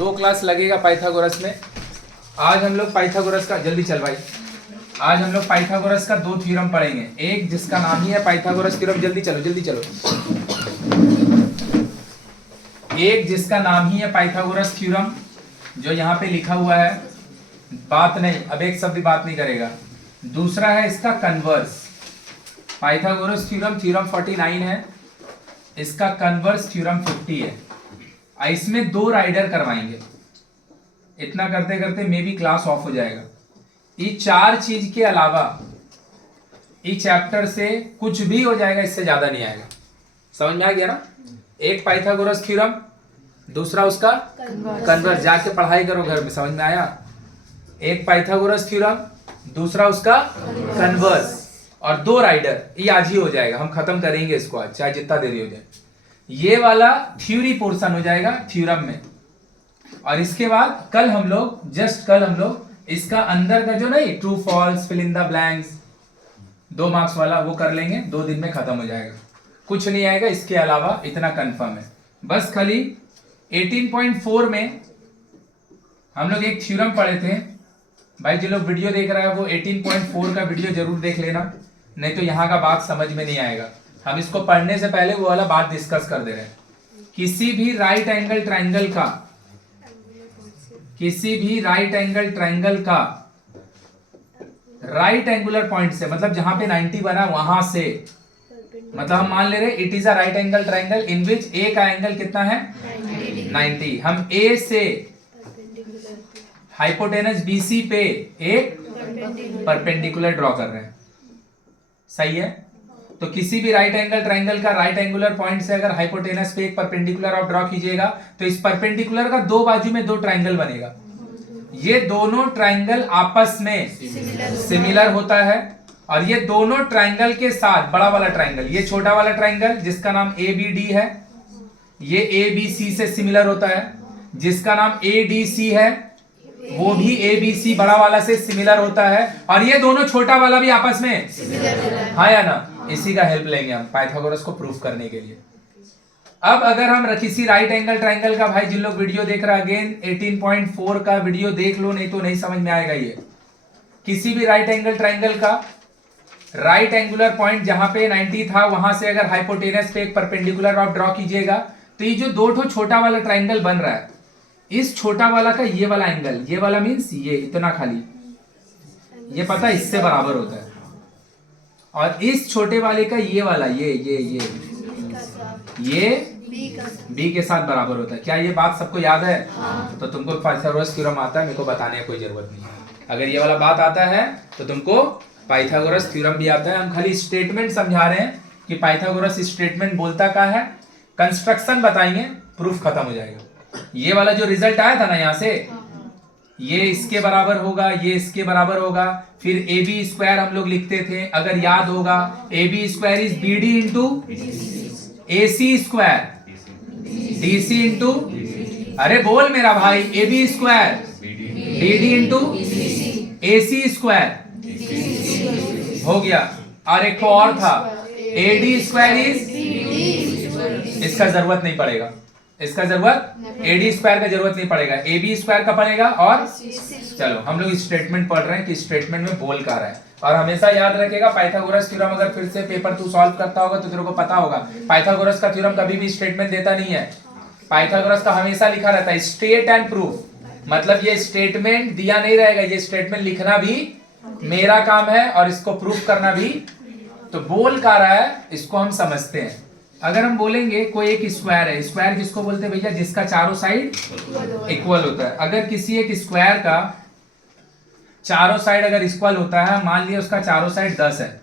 दो क्लास लगेगा पाइथागोरस में। आज हम लोग पाइथागोरस का, जल्दी चल भाई, आज हम लोग पाइथागोरस का दो थ्योरम पढ़ेंगे। एक जिसका नाम ही है पाइथागोरस थ्योरम, जल्दी चलो जल्दी चलो। एक जिसका नाम ही है पाइथागोरस थ्योरम, जो यहाँ पे लिखा हुआ है, बात नहीं, अब एक शब्द बात नहीं करेगा। दूसरा है इसका कन्वर्स, पाइथागोरस थ्योरम, थ्योरम 49 है, इसका कन्वर्स थ्योरम 50 है। इसमें दो राइडर करवाएंगे। इतना करते करते मे भी क्लास ऑफ हो जाएगा। ये चार चीज के अलावा इस चैप्टर से कुछ भी हो जाएगा, इससे ज्यादा नहीं आएगा। समझ में आ गया ना? एक पाइथागोरस थ्योरम, दूसरा उसका कन्वर्स। जाके पढ़ाई करो घर में, समझ में आया? एक पाइथागोरस थ्योरम, दूसरा उसका कन्वर्स, और दो राइडर। ये आज ही हो जाएगा, हम खत्म करेंगे इसको आज, चाहे जितना देरी हो जाए। ये वाला थ्योरी पोर्शन हो जाएगा थ्योरम में। और इसके बाद कल हम लोग इसका अंदर का जो नहीं, true false, fill in the blanks, 2 marks वाला, वो कर लेंगे। 2 दिन में खत्म हो जाएगा, कुछ नहीं आएगा इसके अलावा, इतना कंफर्म है। बस खाली 18.4 में हम लोग एक थ्योरम पढ़े थे भाई। जो लोग वीडियो देख रहा है वो 18.4 का वीडियो जरूर देख लेना, नहीं तो यहाँ का बात समझ में नहीं आएगा। हम इसको पढ़ने से पहले वो वाला बात डिस्कस कर दे रहे हैं। किसी भी राइट एंगल ट्रायंगल का राइट एंगुलर पॉइंट से, मतलब जहां पे 90 बना वहां से, मतलब हम मान ले रहे it is a right angle triangle in which A का एंगल कितना है 90। हम ए से हाइपोटेनस बीसी पे एक परपेंडिकुलर ड्रॉ कर रहे हैं। सही है? तो किसी भी राइट एंगल ट्रायंगल का राइट एंगुलर पॉइंट से अगर हाइपोटेनस पे एक परपेंडिकुलर आप ड्रॉ कीजिएगा तो इस परपेंडिकुलर का दो बाजू में दो ट्रायंगल बनेगा। ये दोनों ट्रायंगल आपस में सिमिलर होता है, और ये दोनों ट्रायंगल के साथ बड़ा वाला ट्रायंगल, ये छोटा वाला ट्रायंगल जिसका नाम ABD है, ये ABC से सिमिलर होता है। जिसका नाम ADC है वो भी ABC बड़ा वाला से सिमिलर होता है, और ये दोनों छोटा वाला भी आपस में हाँ या ना? इसी का हेल्प लेंगे हम पाइथागोरस को प्रूफ करने के लिए। अब अगर हम किसी राइट एंगल ट्रायंगल का, भाई जिन लोग वीडियो देख रहे हैं, अगेन 18.4 का वीडियो देख लो, नहीं तो नहीं समझ में आएगा। ये किसी भी राइट एंगल ट्रायंगल का राइट एंगुलर पॉइंट जहां पे 90 था, वहां से अगर हाइपोटेनस पे एक परपेंडिकुलर आप ड्रॉ कीजिएगा तो ये जो दो ठो छोटा वाला ट्रायंगल बन रहा है, इस छोटा वाला का ये वाला एंगल, ये वाला मीन्स ये इतना खाली, ये पता इससे बराबर होता है, और इस छोटे वाले का ये वाला ये B के साथ बराबर होता है। क्या ये बात सबको याद है? तो तुमको पाइथागोरस थ्योरम आता है, मेरे को बताने की कोई जरूरत नहीं है। अगर ये वाला बात आता है तो तुमको पाइथागोरस थ्योरम भी आता है। हम खाली स्टेटमेंट समझा रहे हैं कि पाइथागोरस स्टेटमेंट बोलता क्या है, कंस्ट्रक्शन बताएंगे, प्रूफ खत्म हो जाएगा। ये वाला जो रिजल्ट आया था ना यहाँ से, ये इसके बराबर होगा, ये इसके बराबर होगा। फिर AB स्क्वायर हम लोग लिखते थे, अगर याद होगा, AB square is BD into AC square DC into, अरे बोल मेरा भाई, AB square BD into AC square हो गया। और एक तो और था AD स्क्वायर इज, इसका जरूरत नहीं पड़ेगा, इसका जरूरत AD स्क्वायर का जरूरत नहीं पड़ेगा, AB स्क्वायर का पड़ेगा। और चलो हम लोग स्टेटमेंट पढ़ रहे हैं कि स्टेटमेंट में बोल क्या रहा है। और हमेशा याद रखेगा पाइथागोरस थ्योरम, अगर फिर से पेपर तू सॉल्व करता होगा तो तेरे को पता होगा, पाइथागोरस का थ्योरम कभी भी स्टेटमेंट देता नहीं है। पाइथागोरस का हमेशा लिखा रहता है स्टेट एंड प्रूफ, मतलब ये स्टेटमेंट दिया नहीं रहेगा, ये स्टेटमेंट लिखना भी मेरा काम है और इसको प्रूफ करना भी। तो बोल क्या रहा है इसको हम समझते हैं। अगर हम बोलेंगे कोई एक स्क्वायर है, स्क्वायर किसको बोलते हैं भैया? जिसका चारों साइड इक्वल होता है। अगर किसी एक स्क्वायर का चारों साइड अगर इक्वल होता है, मान लिया उसका चारों साइड 10 है,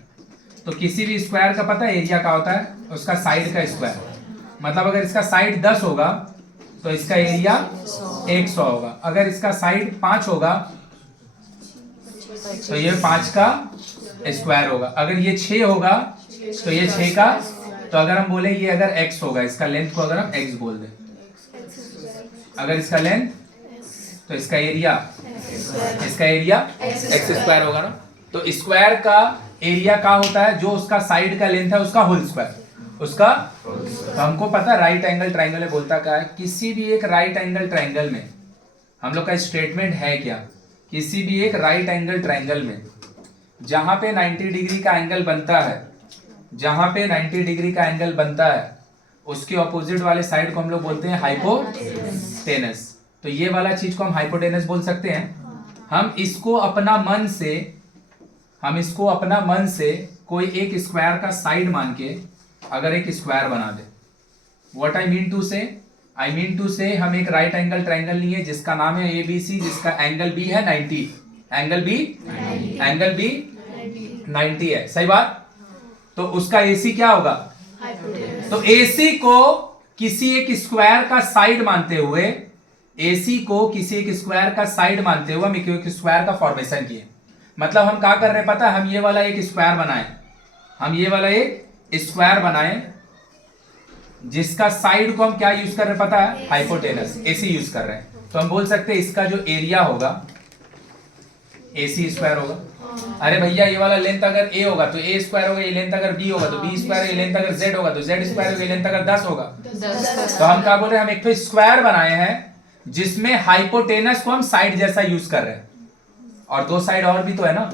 तो किसी भी स्क्वायर का पता है एरिया क्या होता है? उसका साइड का स्क्वायर। मतलब अगर इसका साइड 10 होगा तो इसका एरिया 100 होगा। अगर इसका साइड 5 होगा तो ये 5 का स्क्वायर होगा। अगर ये 6 होगा तो ये 6 का, तो अगर हम बोले ये अगर x होगा, इसका लेंथ को अगर हम x बोल दें, अगर इसका लेंथ, तो इसका एरिया x स्क्वायर होगा ना। तो स्क्वायर का एरिया क्या होता है? जो उसका साइड का लेंथ है उसका होल स्क्वायर, उसका। तो हमको पता राइट एंगल ट्रायंगल में बोलता क्या है, किसी भी एक राइट एंगल ट्रायंगल में हम लोग का स्टेटमेंट है क्या, किसी भी एक राइट एंगल ट्रायंगल में जहां पे 90 डिग्री का एंगल बनता है, जहां पे 90 डिग्री का एंगल बनता है उसके ऑपोजिट वाले साइड को हम लोग बोलते हैं हाइपोटेनस। तो ये वाला चीज को हम हाइपोटेनस बोल सकते हैं। हम इसको अपना मन से कोई एक स्क्वायर का साइड मान के अगर एक स्क्वायर बना दे, व्हाट आई मीन टू से हम एक राइट एंगल ट्रायंगल लिए जिसका नाम है ABC, जिसका एंगल B है 90, एंगल B 90 है, सही बात। तो उसका AC क्या होगा, तो AC को किसी एक स्क्वायर का साइड मानते हुए, AC को किसी एक स्क्वायर का साइड मानते हुए हम एक स्क्वायर का फॉर्मेशन किए। मतलब हम क्या कर रहे हैं पता है, हम ये वाला एक स्क्वायर बनाए जिसका साइड को हम क्या यूज कर रहे हैं पता है, हाइपोटेनस, AC यूज कर रहे हैं। तो हम बोल सकते हैं इसका जो एरिया होगा AC स्क्वायर होगा। अरे भैया ये वाला लेंथ अगर A होगा तो A स्क्वायर होगा, ये लेंथ अगर B होगा तो B स्क्वायर, ये लेंथ अगर Z होगा तो Z स्क्वायर होगा, ये लेंथ अगर 10 होगा। तो हम क्या बोल रहे हैं, हम एक तो स्क्वायर बनाए हैं जिसमें हाइपोटेनस को हम साइड जैसा यूज कर रहे हैं, और दो साइड और भी तो है ना,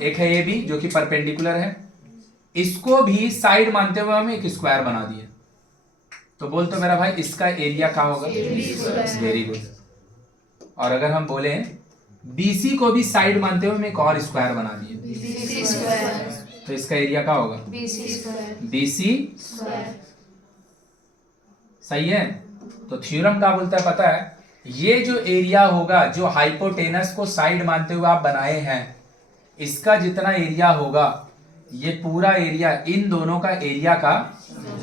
एक है AB जो कि परपेंडिकुलर है, इसको भी साइड मानते हुए हम एक स्क्वायर बना दिए। तो बोल तो मेरा भाई इसका एरिया क्या होगा, वेरी गुड। और अगर हम बोले BC को भी साइड मानते हुए हम एक और स्क्वायर बना दिए, तो इसका एरिया क्या होगा, BC सही है। तो थ्योरम क्या बोलता है पता है, ये जो एरिया होगा जो हाइपोटेनस को साइड मानते हुए आप बनाए हैं, इसका जितना एरिया होगा ये पूरा एरिया इन दोनों का एरिया का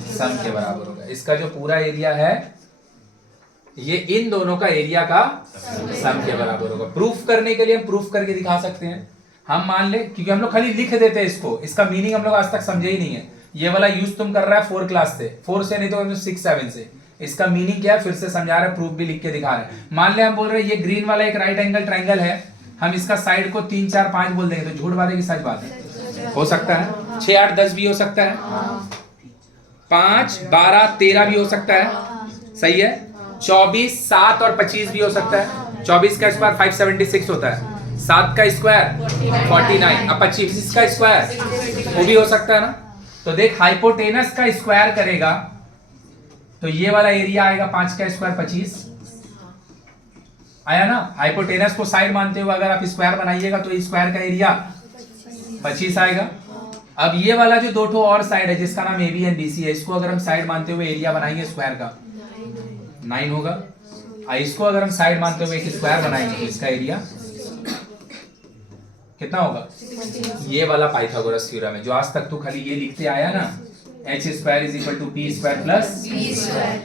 सम के बराबर होगा। इसका जो पूरा एरिया है ये इन दोनों का एरिया का सम के बराबर होगा। प्रूफ करने के लिए हम प्रूफ करके दिखा सकते हैं। हम मान ले, क्योंकि हम लोग खाली लिख देते हैं इसको, इसका मीनिंग हम लोग आज तक समझे ही नहीं है। ये वाला यूज तुम कर रहा है 4 क्लास से, 4 से नहीं तो 6 7 से। इसका मीनिंग क्या है फिर से समझा रहे हैं, प्रूफ भी लिख के दिखा रहे हैं। मान ले हम बोल रहे हैं ये ग्रीन वाला एक राइट एंगल ट्रायंगल है, हम इसका साइड को 3 4 5 बोल देंगे तो झूठ बात है कि सच बात है, हो सकता है 6 8 10 भी हो सकता है, 5 12 13 भी हो सकता है, सही है। 24 7 और 25 भी हो सकता है। 24 का स्क्वायर 576 होता है, 7 का स्क्वायर 49, अब 25 का स्क्वायर वो भी हो सकता है ना। तो देख हाइपोटेनस का स्क्वायर करेगा तो ये वाला एरिया आएगा 5 का स्क्वायर 25 आया ना। हाइपोटेनस को साइड मानते हुए अगर आप स्क्वायर बनाइएगा तो स्क्वायर का एरिया 25 आएगा। अब ये वाला जो दो ठो और साइड है जिसका नाम AB एंड BC है, इसको अगर हम साइड मानते हुए एरिया बनाएंगे स्क्वायर का 9 होगा। इसको अगर हम साइड मानते हुए एक स्क्वायर बनाएंगे तो इसका एरिया कितना होगा। ये वाला पाइथागोरस थ्योरम है जो आज तक तू खाली ये लिखते आया ना, h square is equal to p square plus b square.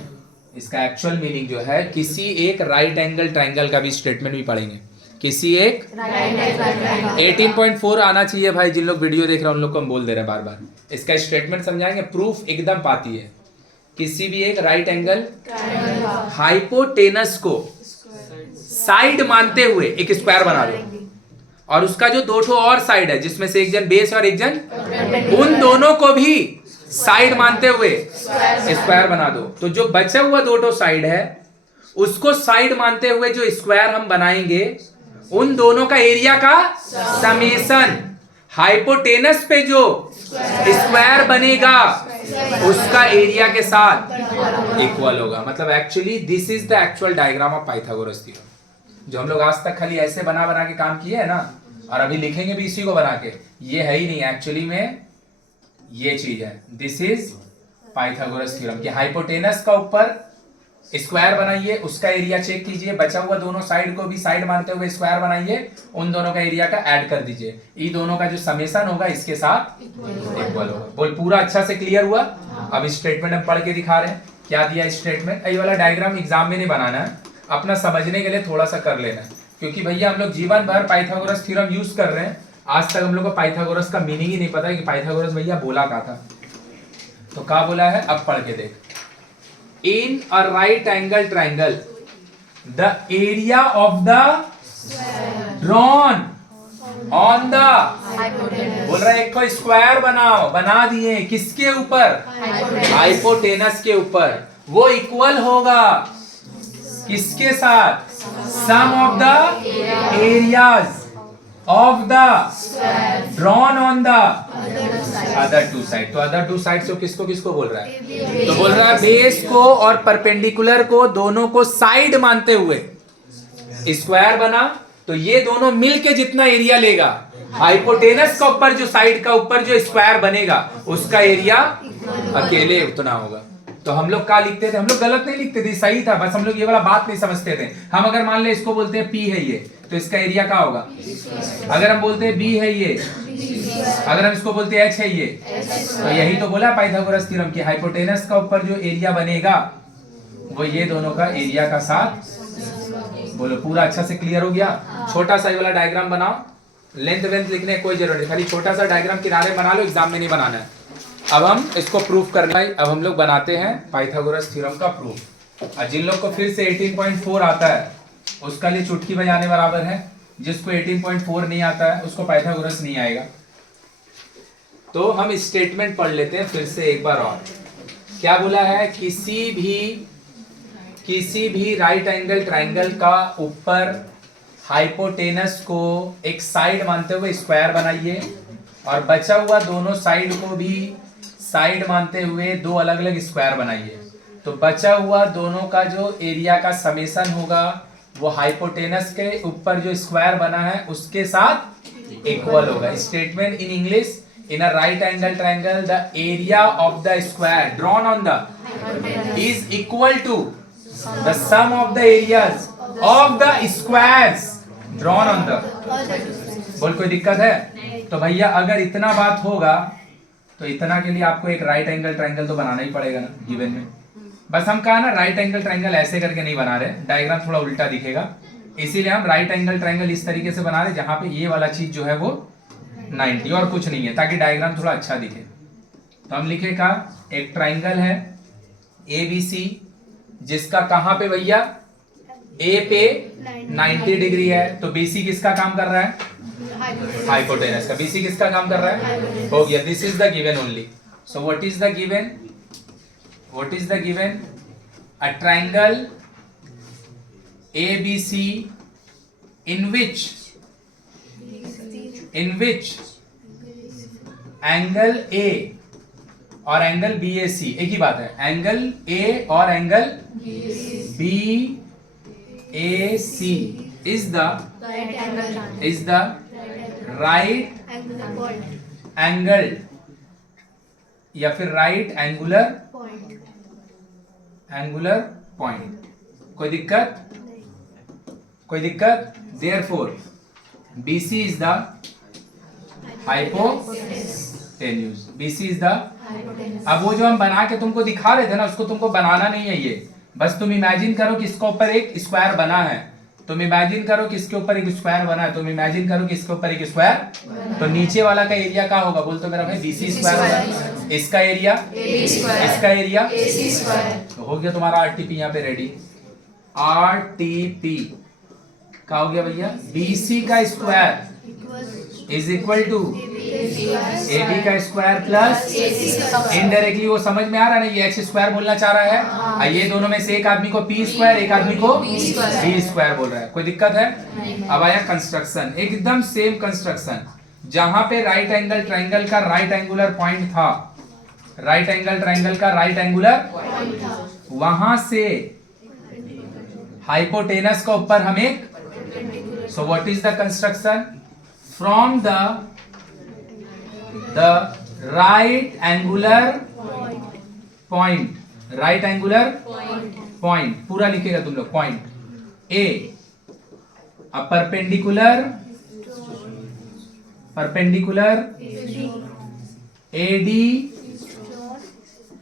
इसका एक्चुअल मीनिंग जो है, किसी एक राइट एंगल ट्रायंगल का भी स्टेटमेंट भी पढ़ेंगे, किसी एक 18.4 आना चाहिए भाई। जिन लोग वीडियो देख रहे हैं उन लोग को हम बोल दे रहे हैं बार बार, इसका स्टेटमेंट समझाएंगे, प्रूफ एकदम पाती है। किसी भी एक राइट एंगल हाइपोटेनस को साइड मानते हुए एक स्क्वायर बना दो, और उसका जो दो ठो और साइड है जिसमें से एक जन बेस और एक जन, उन दोनों को भी साइड मानते हुए स्क्वायर बना दो। तो जो बचा हुआ दो ठो साइड है उसको साइड मानते हुए जो स्क्वायर हम बनाएंगे उन दोनों का एरिया का समेशन हाइपोटेनस पे जो स्क्वायर बनेगा उसका एरिया के साथ इक्वल होगा। मतलब actually this is the actual diagram of Pythagoras theorem, जो हम लोग आज तक खाली ऐसे बना बना के काम किए है ना, और अभी लिखेंगे भी इसी को बना के, ये है ही नहीं एक्चुअली में, ये चीज है। दिस इज पाइथागोरस थ्योरम कि हाइपोटेनस का ऊपर स्क्वायर बनाइए, उसका एरिया चेक कीजिए, बचा हुआ दोनों साइड को भी साइड मानते हुए स्क्वायर बनाइए, उन दोनों का एरिया का ऐड कर दीजिए, ये दोनों का जो समेशन होगा इसके साथ इक्वल होगा। बोल पूरा अच्छा से क्लियर हुआ। अब स्टेटमेंट हम पढ़ के दिखा रहे हैं, क्या दिया स्टेटमेंट। ये वाला डायग्राम एग्जाम में नहीं बनाना है, अपना समझने के लिए थोड़ा सा कर लेना है, क्योंकि भैया हम लोग जीवन भर पाइथागोरस थ्योरम यूज कर रहे हैं, आज तक हम लोग को पाइथागोरस का मीनिंग ही नहीं पता है कि पाइथागोरस भैया बोला क्या था। तो क्या बोला है अब पढ़ के देख। In a right angle triangle, the area of the drawn on the बोल रहा है एक तो स्क्वायर बनाओ, बना दिए किसके ऊपर, हाइपोटेनस के ऊपर, वो इक्वल होगा किसके साथ? Sum of the areas of the drawn on the other two side. तो अदर टू साइड से किसको किसको बोल रहा है? तो बोल रहा है बेस को और परपेंडिकुलर को दोनों को साइड मानते हुए स्क्वायर बना, तो ये दोनों मिलके जितना एरिया लेगा, हाइपोटेनस का ऊपर जो साइड का ऊपर जो स्क्वायर बनेगा उसका एरिया अकेले उतना होगा। तो हम लोग क्या लिखते थे? हम लोग गलत नहीं लिखते थे, सही था, बस हम लोग ये वाला बात नहीं समझते थे। हम अगर मान ले इसको बोलते हैं P है ये, तो इसका एरिया क्या होगा? अगर हम बोलते हैं B है ये, अगर हम इसको बोलते हैं H है ये, तो यही तो बोला पाइथागोरस थ्योरम की हाइपोटेनस का ऊपर जो एरिया बनेगा वो ये दोनों का एरिया का साथ। बोलो पूरा अच्छा से क्लियर हो गया? छोटा सा ये वाला डायग्राम बनाओ, लेंथ वेंथ लिखने की कोई जरूरत नहीं, खाली छोटा सा डायग्राम किनारे बना लो, एग्जाम में नहीं बनाना है। अब हम इसको प्रूफ करने भाई, अब हम लोग बनाते हैं पाइथागोरस थ्योरम का प्रूफ। और जिन लोग को फिर से 18.4 आता है उसका लिए चुटकी बजाने बराबर है, जिसको 18.4 नहीं आता है उसको पाइथागोरस नहीं आएगा। तो हम स्टेटमेंट पढ़ लेते हैं फिर से एक बार और। क्या बोला है? किसी भी राइट एंगल ट्राइंगल का ऊपर हाइपोटेनस को एक साइड मानते हुए स्क्वायर बनाइए और बचा हुआ दोनों साइड को भी साइड मानते हुए दो अलग अलग स्क्वायर बनाइए। तो बचा हुआ दोनों का जो एरिया का समेशन होगा वो हाइपोटेनस के ऊपर जो स्क्वायर बना है उसके साथ इक्वल होगा। Statement in English, in a right angle triangle the area of the square drawn on the is equal to the sum of the areas of the squares drawn on the। बोल कोई दिक्कत है? तो भैया अगर इतना बात होगा तो इतना के लिए आपको एक राइट एंगल ट्राइंगल तो बनाना ही पड़ेगा ना गिवन में। बस हम कहा ना राइट एंगल ट्राइंगल ऐसे करके नहीं बना रहे, डायग्राम थोड़ा उल्टा दिखेगा, इसीलिए हम राइट एंगल ट्राइंगल इस तरीके से बना रहे जहां पे ये वाला चीज जो है वो 90 और कुछ नहीं है, ताकि डायग्राम थोड़ा अच्छा दिखे। तो हम लिखे का एक ट्राइंगल है ABC जिसका कहां पे भैया A पे 90 डिग्री है, तो BC किसका काम कर रहा है? हाइपोटेनस का। BC किसका काम कर रहा है? हो गया। This is the given only. So what is the given? What is the given? A triangle ABC in which angle A और एंगल BAC एक ही बात है, एंगल A और angle BAC is the right angle या फिर right angular point. कोई दिक्कत? कोई दिक्कत? Therefore BC is the hypotenuse. BC is the। अब वो जो हम बना के तुमको दिखा रहे थे ना उसको तुमको बनाना नहीं है ये, बस तुम इमेजिन करो कि इसके ऊपर एक स्क्वायर बना है, तुम इमेजिन करो कि इसके ऊपर एक स्क्वायर बना है, तुम इमेजिन करो कि इसके ऊपर एक स्क्वायर, तो नीचे वाला का एरिया क्या होगा? बोल तो मेरा भाई BC स्क्वायर होगा। इसका एरिया इसका एरिया तो हो गया तुम्हारा RTP यहाँ पे रेडी। RTP क्या हो गया भैया? BC का square is equal to AB का स्क्वायर प्लस इनडायरेक्टली वो समझ में आ रहा है ना, ये H स्क्वायर बोलना चाह रहा है, ये दोनों में से एक आदमी को P स्क्वायर एक आदमी को B स्क्वायर बोल रहा है। कोई दिक्कत है? अब आया कंस्ट्रक्शन, एकदम सेम कंस्ट्रक्शन। जहां पे राइट एंगल ट्राइंगल का राइट एंगुलर पॉइंट था, राइट एंगल ट्राइंगल का राइट एंगुलर, वहां से हाइपोटेनस का ऊपर हम एक, so what is the construction? From the right angular point, right angular point पूरा लिखेगा तुम लोग, point A a perpendicular AD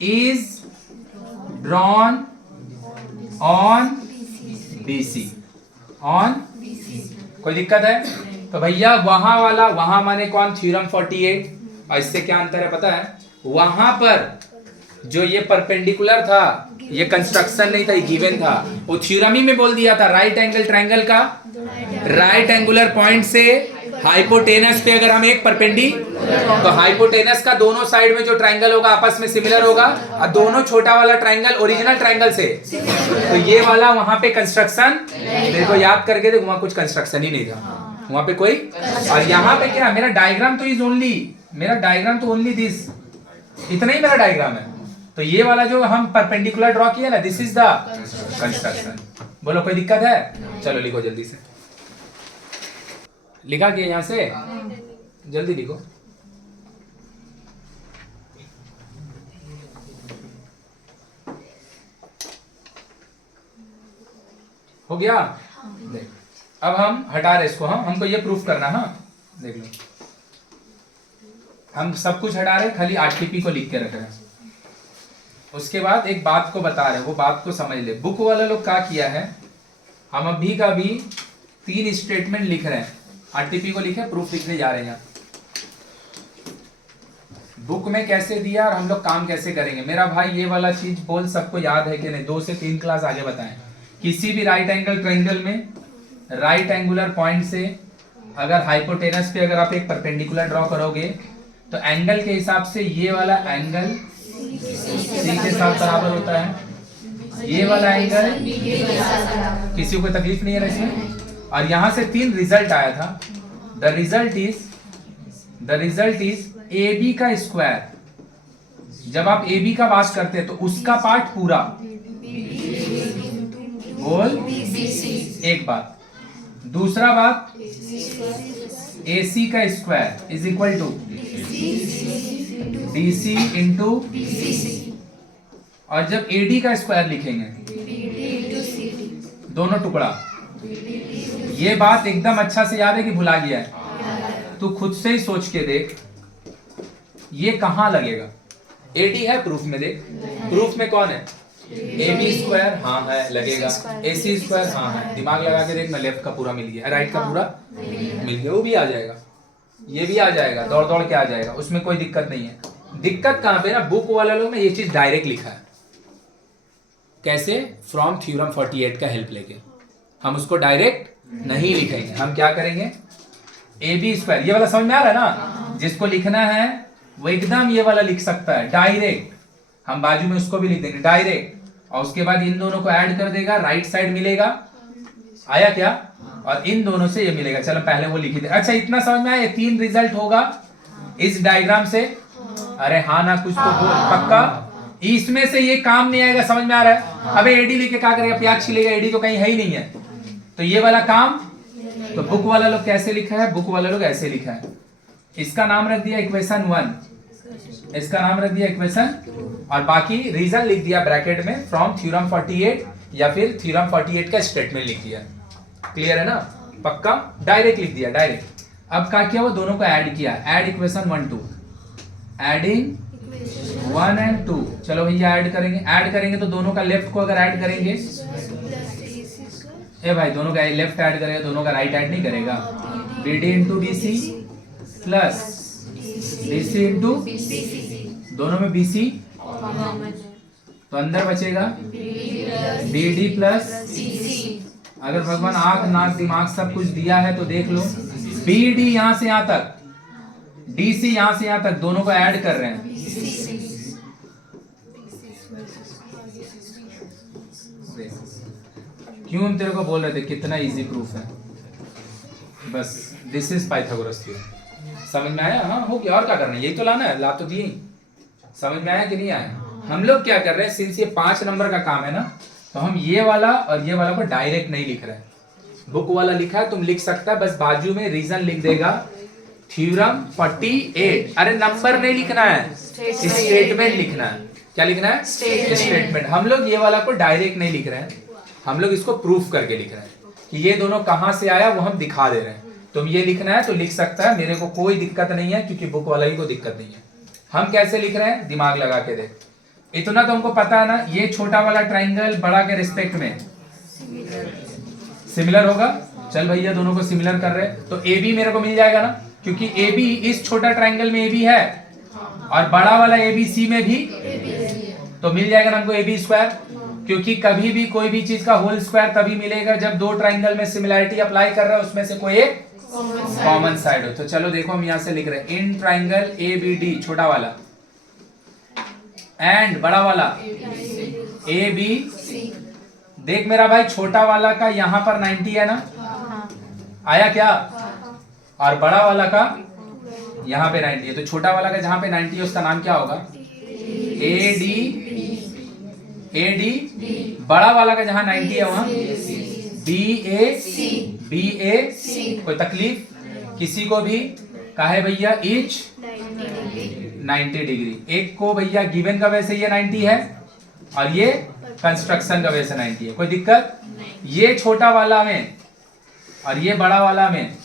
is drawn on BC, on। कोई दिक्कत है? तो भैया वहां वाला, वहां माने कौन? थ्योरम 48। और इससे क्या अंतर है पता है? वहां पर जो ये परपेंडिकुलर था, ये कंस्ट्रक्शन नहीं था, ये गिवन था, वो थ्योरम ही में बोल दिया था राइट एंगल ट्राइंगल का राइट एंगुलर पॉइंट से हाइपोटेनस पे अगर हम एक परपेंडी, तो हाइपोटेनस का दोनों साइड में जो ट्रायंगल होगा आपस में सिमिलर होगा, और दोनों छोटा वाला ट्रायंगल ओरिजिनल ट्रायंगल से, तो ये वाला वहां पे कंस्ट्रक्शन, देखो याद करके देखो वहां कुछ कंस्ट्रक्शन ही नहीं था वहां पे कोई। और यहाँ पे क्या, मेरा डायग्राम तो इज ओनली, मेरा डायग्राम तो ओनली दिस, इतना ही मेरा डायग्राम है। तो ये वाला जो हम परपेंडिकुलर ड्रॉ किया ना, दिस इज द कंस्ट्रक्शन। बोलो कोई दिक्कत है? चलो लिखो जल्दी से। लिखा गया यहां से, जल्दी लिखो। हो गया? देख अब हम हटा रहे इसको, हमको ये प्रूफ करना। हाँ देख लो, हम सब कुछ हटा रहे, खाली आरटीपी को लिख के रख रहे हैं। उसके बाद एक बात को बता रहे, वो बात को समझ ले। बुक वाला लोग क्या किया है, हम अभी का भी 3 स्टेटमेंट लिख रहे हैं, आरटीपी को लिखे, प्रूफ लिखने जा रहे हैं। बुक में कैसे दिया और हम लोग काम कैसे करेंगे। मेरा भाई ये वाला चीज बोल सबको याद है कि नहीं? 2 से 3 क्लास आगे बताएं। किसी भी राइट एंगल ट्रायंगल में राइट एंगुलर पॉइंट से अगर हाइपोटेनस पे अगर आप एक परपेंडिकुलर ड्रॉ करोगे, तो एंगल के हिसाब से ये वाला एंगल सी के साथ बराबर होता है, ये वाला एंगल, किसी को तकलीफ नहीं है इसमें। और यहां से 3 रिजल्ट आया था। The result is A B का स्क्वायर। जब आप ए बी का बात करते हैं तो उसका पार्ट पूरा बोल, एक बात। दूसरा बात, ए सी का square is equal to D C into, और जब ए डी का स्क्वायर लिखेंगे दोनों टुकड़ा, ये बात एकदम अच्छा से याद है कि भुला गया है? तू खुद से ही सोच के देख, ये कहां लगेगा? एडी है प्रूफ में, देख प्रूफ में कौन है? ए बी स्क्वायर, हाँ है, लगेगा। ए सी स्क्वायर, हाँ है। दिमाग लगा के देख ना, लेफ्ट का पूरा मिल गया, राइट का पूरा मिल गया, वो भी आ जाएगा, ये भी आ जाएगा, दौड़ दौड़ के आ जाएगा, उसमें कोई दिक्कत नहीं है। दिक्कत कहां पे ना, बुक वाला लोग में ये चीज डायरेक्ट लिखा है। कैसे? फ्रॉम थ्योरम 48 का हेल्प लेके। हम उसको डायरेक्ट नहीं लिखेंगे, हम क्या करेंगे, ए बी स्क्वायर, ये वाला समझ में आ रहा है ना? जिसको लिखना है वो एकदम ये वाला लिख सकता है डायरेक्ट, हम बाजू में उसको भी लिख देंगे डायरेक्ट, और उसके बाद इन दोनों को ऐड कर देगा, राइट साइड मिलेगा, आया क्या? और इन दोनों से ये मिलेगा। चलो पहले वो लिख दे। अच्छा इतना समझ में आया? 3 रिजल्ट होगा इस डायग्राम से। अरे हाँ ना, कुछ तो बोल पक्का। इसमें से ये काम नहीं आएगा, समझ में आ रहा है? अबे एडी लेके क्या करेगा, प्याज छिलेगा, एडी तो कहीं है ही नहीं है। तो ये वाला काम, तो बुक वाला लोग कैसे लिखा है? बुक वाला लोग ऐसे लिखा है, इसका नाम रख दिया इक्वेशन 1, इसका नाम रख दिया इक्वेशन, और बाकी रीजन लिख दिया ब्रैकेट में, फ्रॉम थ्योरम 48, या फिर थ्योरम 48 का स्टेटमेंट लिख दिया। क्लियर है ना? पक्का डायरेक्ट लिख दिया, डायरेक्ट। अब क्या किया, वो दोनों को ऐड किया, ऐड इक्वेशन 1 2, एडिंग 1 and 2। चलो भैया ऐड करेंगे, ऐड करेंगे तो दोनों का लेफ्ट को अगर ऐड करेंगे, ए भाई दोनों का लेफ्ट ऐड करेगा, दोनों का राइट ऐड नहीं करेगा। B D into B C plus B C into, दोनों में बी सी, तो अंदर बचेगा बी डी प्लस। अगर भगवान आंख नाक दिमाग सब कुछ दिया है तो देख लो, बी डी यहां से यहां तक, डी सी यहां से यहां तक, दोनों को ऐड कर रहे हैं। क्यों हम तेरे को बोल रहे थे, कितना इजी प्रूफ है। बस दिस इज पाइथागोरस थ्योरम। समझ में आया? हाँ हो गया, और क्या करना है, यही तो लाना है, ला तो दिए। समझ में आया कि नहीं आया? हम लोग क्या कर रहे हैं, सिंस ये 5 नंबर का काम है ना, तो हम ये वाला और ये वाला को डायरेक्ट नहीं लिख रहे हैं। बुक वाला लिखा है, तुम लिख सकता है, बस बाजू में रीजन लिख देगा, थ्योरम 48। अरे नंबर नहीं लिखना है, स्टेटमेंट लिखना है। क्या लिखना है? स्टेटमेंट। हम लोग ये वाला को डायरेक्ट नहीं लिख रहे हैं, हम लोग इसको प्रूफ करके लिख रहे हैं कि ये दोनों कहां से आया, वो हम दिखा दे रहे हैं। तुम ये लिखना है तो लिख सकता है, मेरे को कोई दिक्कत नहीं है, क्योंकि बुक वाला ही को दिक्कत नहीं है। हम कैसे लिख रहे हैं, दिमाग लगा के देख। इतना तो हमको पता है ना, ये छोटा वाला ट्राइंगल बड़ा के रिस्पेक्ट में सिमिलर होगा। चल भैया दोनों को सिमिलर कर रहे हैं, तो ए बी मेरे को मिल जाएगा ना, क्योंकि ए बी इस छोटा ट्राइंगल में ए बी है, और बड़ा वाला ए बी सी में भी, तो मिल जाएगा ना हमको ए बी स्क्वायर। क्योंकि कभी भी कोई भी चीज का होल स्क्वायर तभी मिलेगा जब 2 ट्राइंगल में सिमिलैरिटी अप्लाई कर रहा है, उसमें से कोई एक कॉमन साइड हो। तो चलो देखो हम यहाँ से लिख रहे हैं इन ट्राइंगल ABD छोटा वाला एंड बड़ा वाला ABC। देख मेरा भाई छोटा वाला का यहाँ पर 90 है ना, आया क्या? और बड़ा वाला का यहाँ पे 90 है। तो छोटा वाला का जहाँ पे 90 है उसका नाम क्या होगा? AD। बड़ा वाला का जहाँ 90 है वहाँ BA। कोई तकलीफ किसी को भी? काहे भैया इच 90 डिग्री। एक को भैया गिवन का वैसे ये 90 है और ये कंस्ट्रक्शन का वैसे 90 है। कोई दिक्कत? ये छोटा वाला में और ये बड़ा वाला में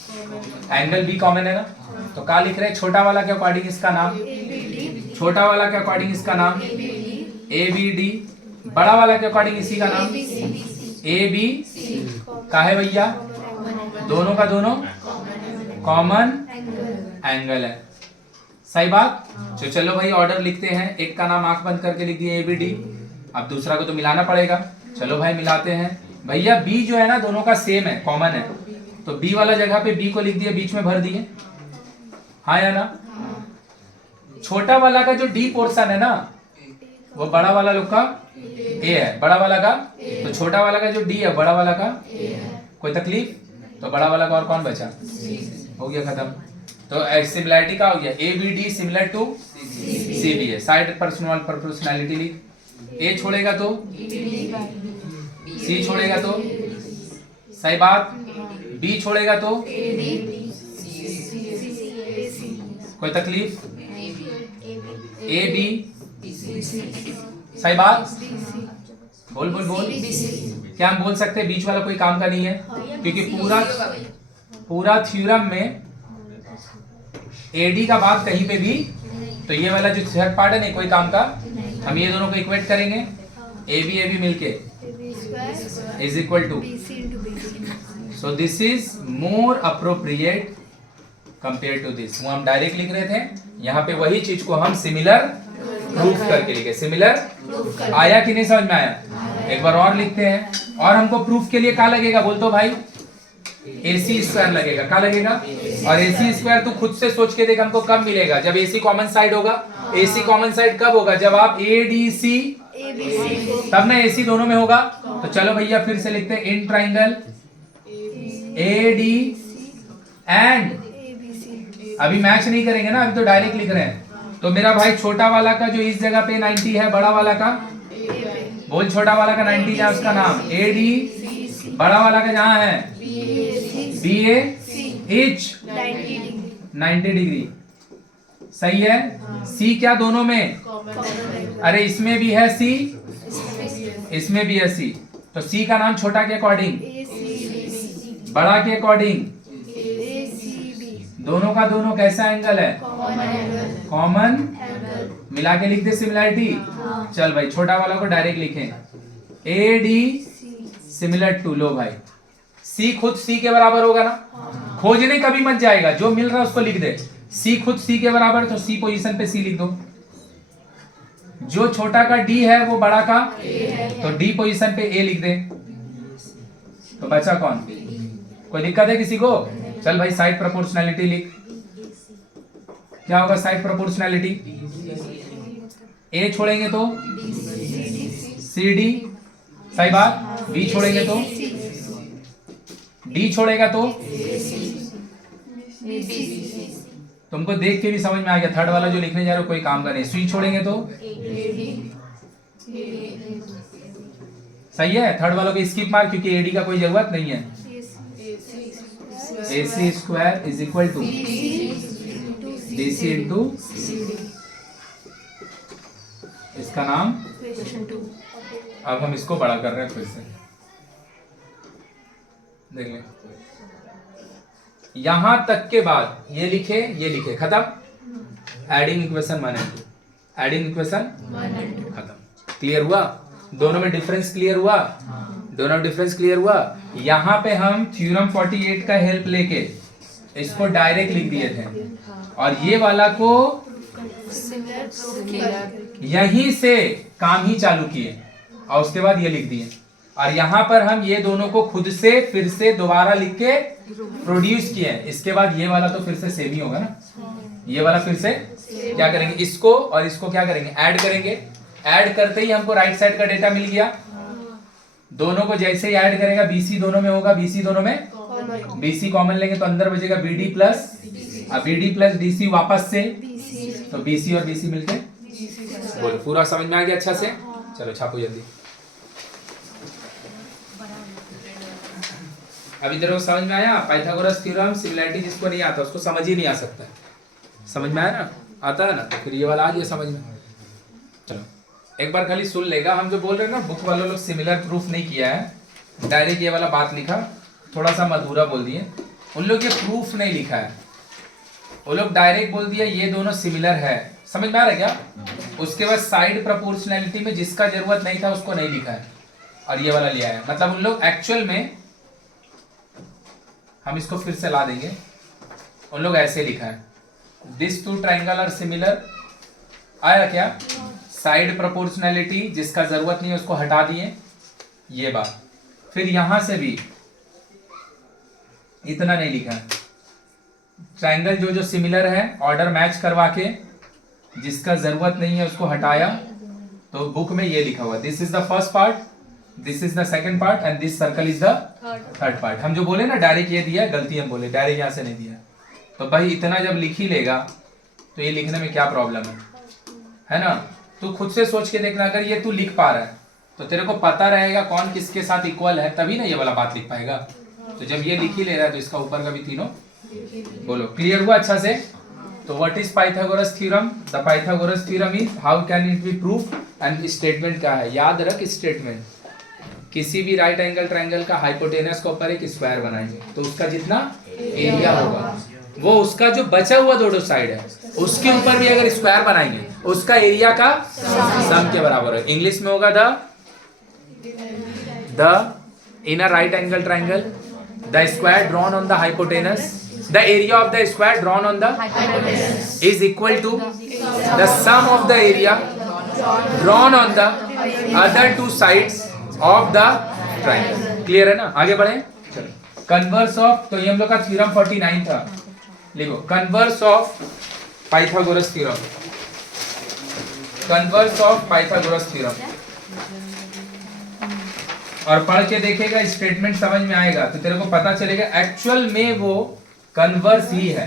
एंगल भी कॉमन है ना, तो क्या लिख रहे हैं? छोटा वाला के अकॉर्डिंग इसका नाम छोटा वाला के अकॉर्डिंग इसका नाम ABD। बड़ा वाला के अकॉर्डिंग इसी का नाम AB। काहे भैया? दोनों का दोनों कॉमन एंगल है। सही बात। तो चलो भाई ऑर्डर लिखते हैं। एक का नाम आंख बंद करके लिख दिए ABD, अब दूसरा को तो मिलाना पड़ेगा। चलो भाई मिलाते हैं। भैया B जो है ना दोनों का सेम है, कॉमन है, तो B वाला जगह पे B को लिख दिए, बीच में भर दिए, हाँ या ना? छोटा वाला का जो D पोर्शन है ना वो बड़ा वाला लोग का A है, बड़ा वाला का, तो छोटा वाला का जो D है बड़ा वाला का कोई तकलीफ? तो बड़ा वाला का और कौन बचा? हो गया खत्म। तो सिमिलैरिटी का हो गया ABD सिमिलर टू CB है। साइड प्रोपोर्शनैलिटी लिख। A छोड़ेगा तो C छोड़ेगा तो सही बात, B छोड़ेगा तो कोई तकलीफ? AB सही बात। बोल बोल बोल। क्या हम बोल सकते हैं बीच वाला कोई काम का नहीं है? क्योंकि पूरा थ्योरम में AD का बात कहीं पे भी, तो ये वाला जो थर्ड पार्ट है नहीं कोई काम का। हम ये दोनों को इक्वेट करेंगे, AB मिलके is equal to, so this is more appropriate compare to this. वो हम डायरेक्ट लिख रहे थे, यहाँ पे वही चीज को हम सिमिलर प्रूफ करके लिखे। सिमिलर आया कि नहीं समझ में आया? एक बार और लिखते हैं। और हमको प्रूफ के लिए क्या लगेगा बोल तो भाई? AC स्क्वायर लगेगा। क्या लगेगा? और AC स्क्वायर तू खुद से सोच के देख हमको कब मिलेगा? जब AC कॉमन साइड होगा। AC कॉमन साइड कब होगा? जब आप ADC तब ना AC दोनों में होगा। तो चलो भैया फिर से लिखते हैं इन ट्राइंगल AD एंड, अभी मैच नहीं करेंगे ना, अभी तो डायरेक्ट लिख रहे हैं। तो मेरा भाई छोटा वाला का जो इस जगह पे 90 है, बड़ा वाला का बोल, छोटा वाला का 90 है उसका नाम AD, बड़ा वाला का जहां है BA इच 90 डिग्री। सही है। C क्या दोनों में? अरे इसमें भी है C, इसमें भी है C, तो C का नाम छोटा के अकॉर्डिंग, बड़ा के अकॉर्डिंग, दोनों का दोनों कैसा एंगल है? कॉमन। मिला के लिख दे सिमिलैरिटी। चल भाई छोटा वाला को डायरेक्ट लिखें AD सिमिलर टू, लो भाई C खुद C के बराबर होगा ना, खोजने कभी मत जाएगा, जो मिल रहा है उसको लिख दे। C खुद C के बराबर, तो C पोजीशन पे C लिख दो। जो छोटा का D है वो बड़ा का, तो D पोजीशन पे A लिख दे। तो बचा कौन? कोई दिक्कत है किसी को? चल भाई साइड प्रोपोर्शनैलिटी लिख। क्या होगा साइड प्रोपोर्शनैलिटी? A छोड़ेंगे तो CD, सही बात। B छोड़ेंगे तो D छोड़ेगा तो, तुमको देख के भी समझ में आ गया थर्ड वाला जो लिखने जा रहे हो कोई काम का नहीं। C छोड़ेंगे तो सही है। थर्ड वालों को स्किप मार, क्योंकि AD का कोई जरूरत नहीं है। AC square is equal to DC into, इसका नाम। अब हम इसको बड़ा कर रहे हैं फिर से, देख लें। यहां तक के बाद ये लिखे खत्म। Adding equation 1 and 2, adding equation खत्म। क्लियर हुआ? दोनों में डिफरेंस क्लियर हुआ? दोनों में डिफरेंस क्लियर हुआ। यहाँ पे हम थ्योरम 48 का हेल्प लेके इसको डायरेक्ट लिख दिए थे, और ये वाला को यहीं से काम ही चालू किए, और उसके बाद ये लिख दिए। और यहाँ पर हम ये दोनों को खुद से फिर से दोबारा लिख के प्रोड्यूस किए हैं। इसके बाद ये वाला तो फिर से सेम ही होगा ना, ये वाला फिर से क्या करेंगे, इसको और इसको क्या करेंगे, ऐड करेंगे। ऐड करते ही हमको राइट साइड का डेटा मिल गया। दोनों को जैसे ही ऐड करेगा बीसी दोनों में होगा, बीसी दोनों में, बीसी कॉमन लेंगे तो अंदर बचेगा बीडी प्लस, अब बीडी प्लस डीसी वापस से, तो बीसी और बीसी मिलके, बोलो पूरा समझ में आ गया अच्छा से। चलो छापो जल्दी। अब इधर को समझ में आया, पाइथागोरस थ्योरम, सिमिलैरिटी जिसको नहीं आता उसको समझ ही नहीं आ सकता है। समझ में आया ना, आता है ना, तो फिर ये वाला आ गया समझ में। चलो एक बार खाली सुन लेगा, हम जो बोल रहे हैं ना बुक वालों लोग सिमिलर प्रूफ नहीं किया है, डायरेक्ट ये वाला बात लिखा, थोड़ा सा मधुरा बोल दिए। उन लोग ये प्रूफ नहीं लिखा है, वो लोग डायरेक्ट बोल दिया ये दोनों सिमिलर है। समझ में आ रहा है क्या? उसके बाद साइड प्रोपोर्शनैलिटी में जिसका जरूरत नहीं था उसको नहीं लिखा है और ये वाला लिया है। मतलब उन लोग एक्चुअल में, हम इसको फिर से ला देंगे, उन लोग ऐसे लिखा है, this two triangle are similar. आया क्या? साइड प्रोपोर्शनैलिटी जिसका जरूरत नहीं है उसको हटा दिए, ये बात। फिर यहां से भी इतना नहीं लिखा है, ट्राइंगल जो जो सिमिलर है ऑर्डर मैच करवा के, जिसका जरूरत नहीं है उसको हटाया। तो बुक में ये लिखा हुआ, this is the first part, this is the second part and this circle is the third part. हम जो बोले ना डायरेक्ट ये दिया, गलती हम बोले, डायरेक्ट यहां से नहीं दिया। तो भाई इतना जब लिख ही लेगा तो ये लिखने में क्या प्रॉब्लम है ना? तू खुद से सोच के देखना, अगर ये तू लिख पा रहा है तो तेरे को पता रहेगा कौन किसके साथ इक्वल है, तभी ना ये वाला बात लिख पाएगा। तो जब ये लिख ही ले रहा है तो इसका ऊपर का भी तीनों, बोलो क्लियर हुआ अच्छा से? तो what is Pythagoras theorem? The Pythagoras theorem is how can it be proof, and statement क्या है, याद रख स्टेटमेंट। किसी भी राइट एंगल ट्रायंगल का हाइपोटेनस के ऊपर एक स्क्वायर बनाएंगे तो उसका जितना एरिया होगा वो उसका जो बचा हुआ दोनों साइड है उसके ऊपर भी अगर स्क्वायर बनाएंगे उसका एरिया का सम के बराबर है। इंग्लिश में होगा the in a right angle triangle the square drawn on the hypotenuse, the area of the square drawn on the is equal to the sum of the area drawn on the other two sides of the triangle। Clear है ना? आगे बढ़े। चलो converse of, तो ये हम लोग का थ्योरम 49 था, लिखो converse of Pythagoras theorem, converse of Pythagoras theorem. और पढ़ के देखेगा स्टेटमेंट समझ में आएगा तो तेरे को पता चलेगा एक्चुअल में वो कन्वर्स ही है,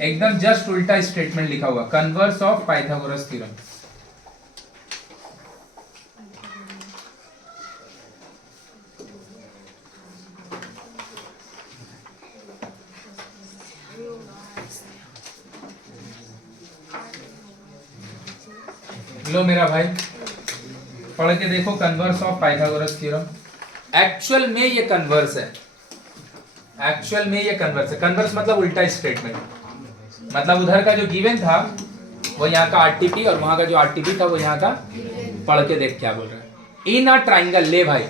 एकदम जस्ट उल्टा स्टेटमेंट लिखा हुआ, कन्वर्स ऑफ पाइथागोरस थ्योरम। लो मेरा भाई पढ़ के देखो, converse of Pythagoras theorem. Actual में ये कन्वर्स है, एक्चुअल में ये कन्वर्स है। कन्वर्स मतलब उल्टा स्टेटमेंट, मतलब उधर का जो गिवन था वो यहाँ का आरटीपी और वहां का जो आरटीपी था वो यहाँ का। पढ़ के देख क्या बोल रहा है। इन अ ट्राइंगल, ले भाई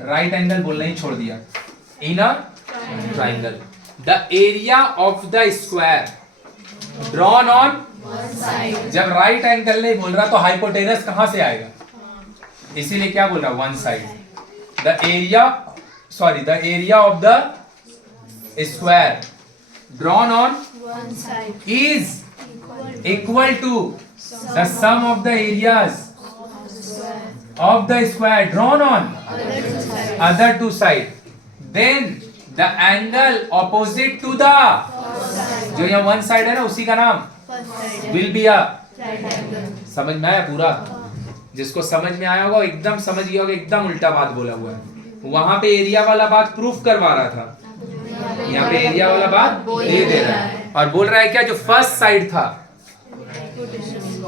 राइट एंगल बोलना ही छोड़ दिया, in a triangle the area of the square drawn on, जब राइट एंगल नहीं बोल रहा तो हाइपोटेनस कहां से आएगा, इसीलिए क्या बोल रहा है, one side. The area, sorry, the area of the square drawn on one side is equal to the sum of the areas of the square drawn on other two side, then the angle opposite to the, जो यहाँ one side है ना उसी का नाम will be a, समझ में आया पूरा? जिसको समझ में आया होगा एकदम समझ गया होगा, एकदम उल्टा बात बोला हुआ है। वहां पे एरिया वाला बात प्रूफ करवा रहा था, यहाँ पे एरिया वाला बात दे रहा है और बोल रहा है क्या, जो फर्स्ट साइड था,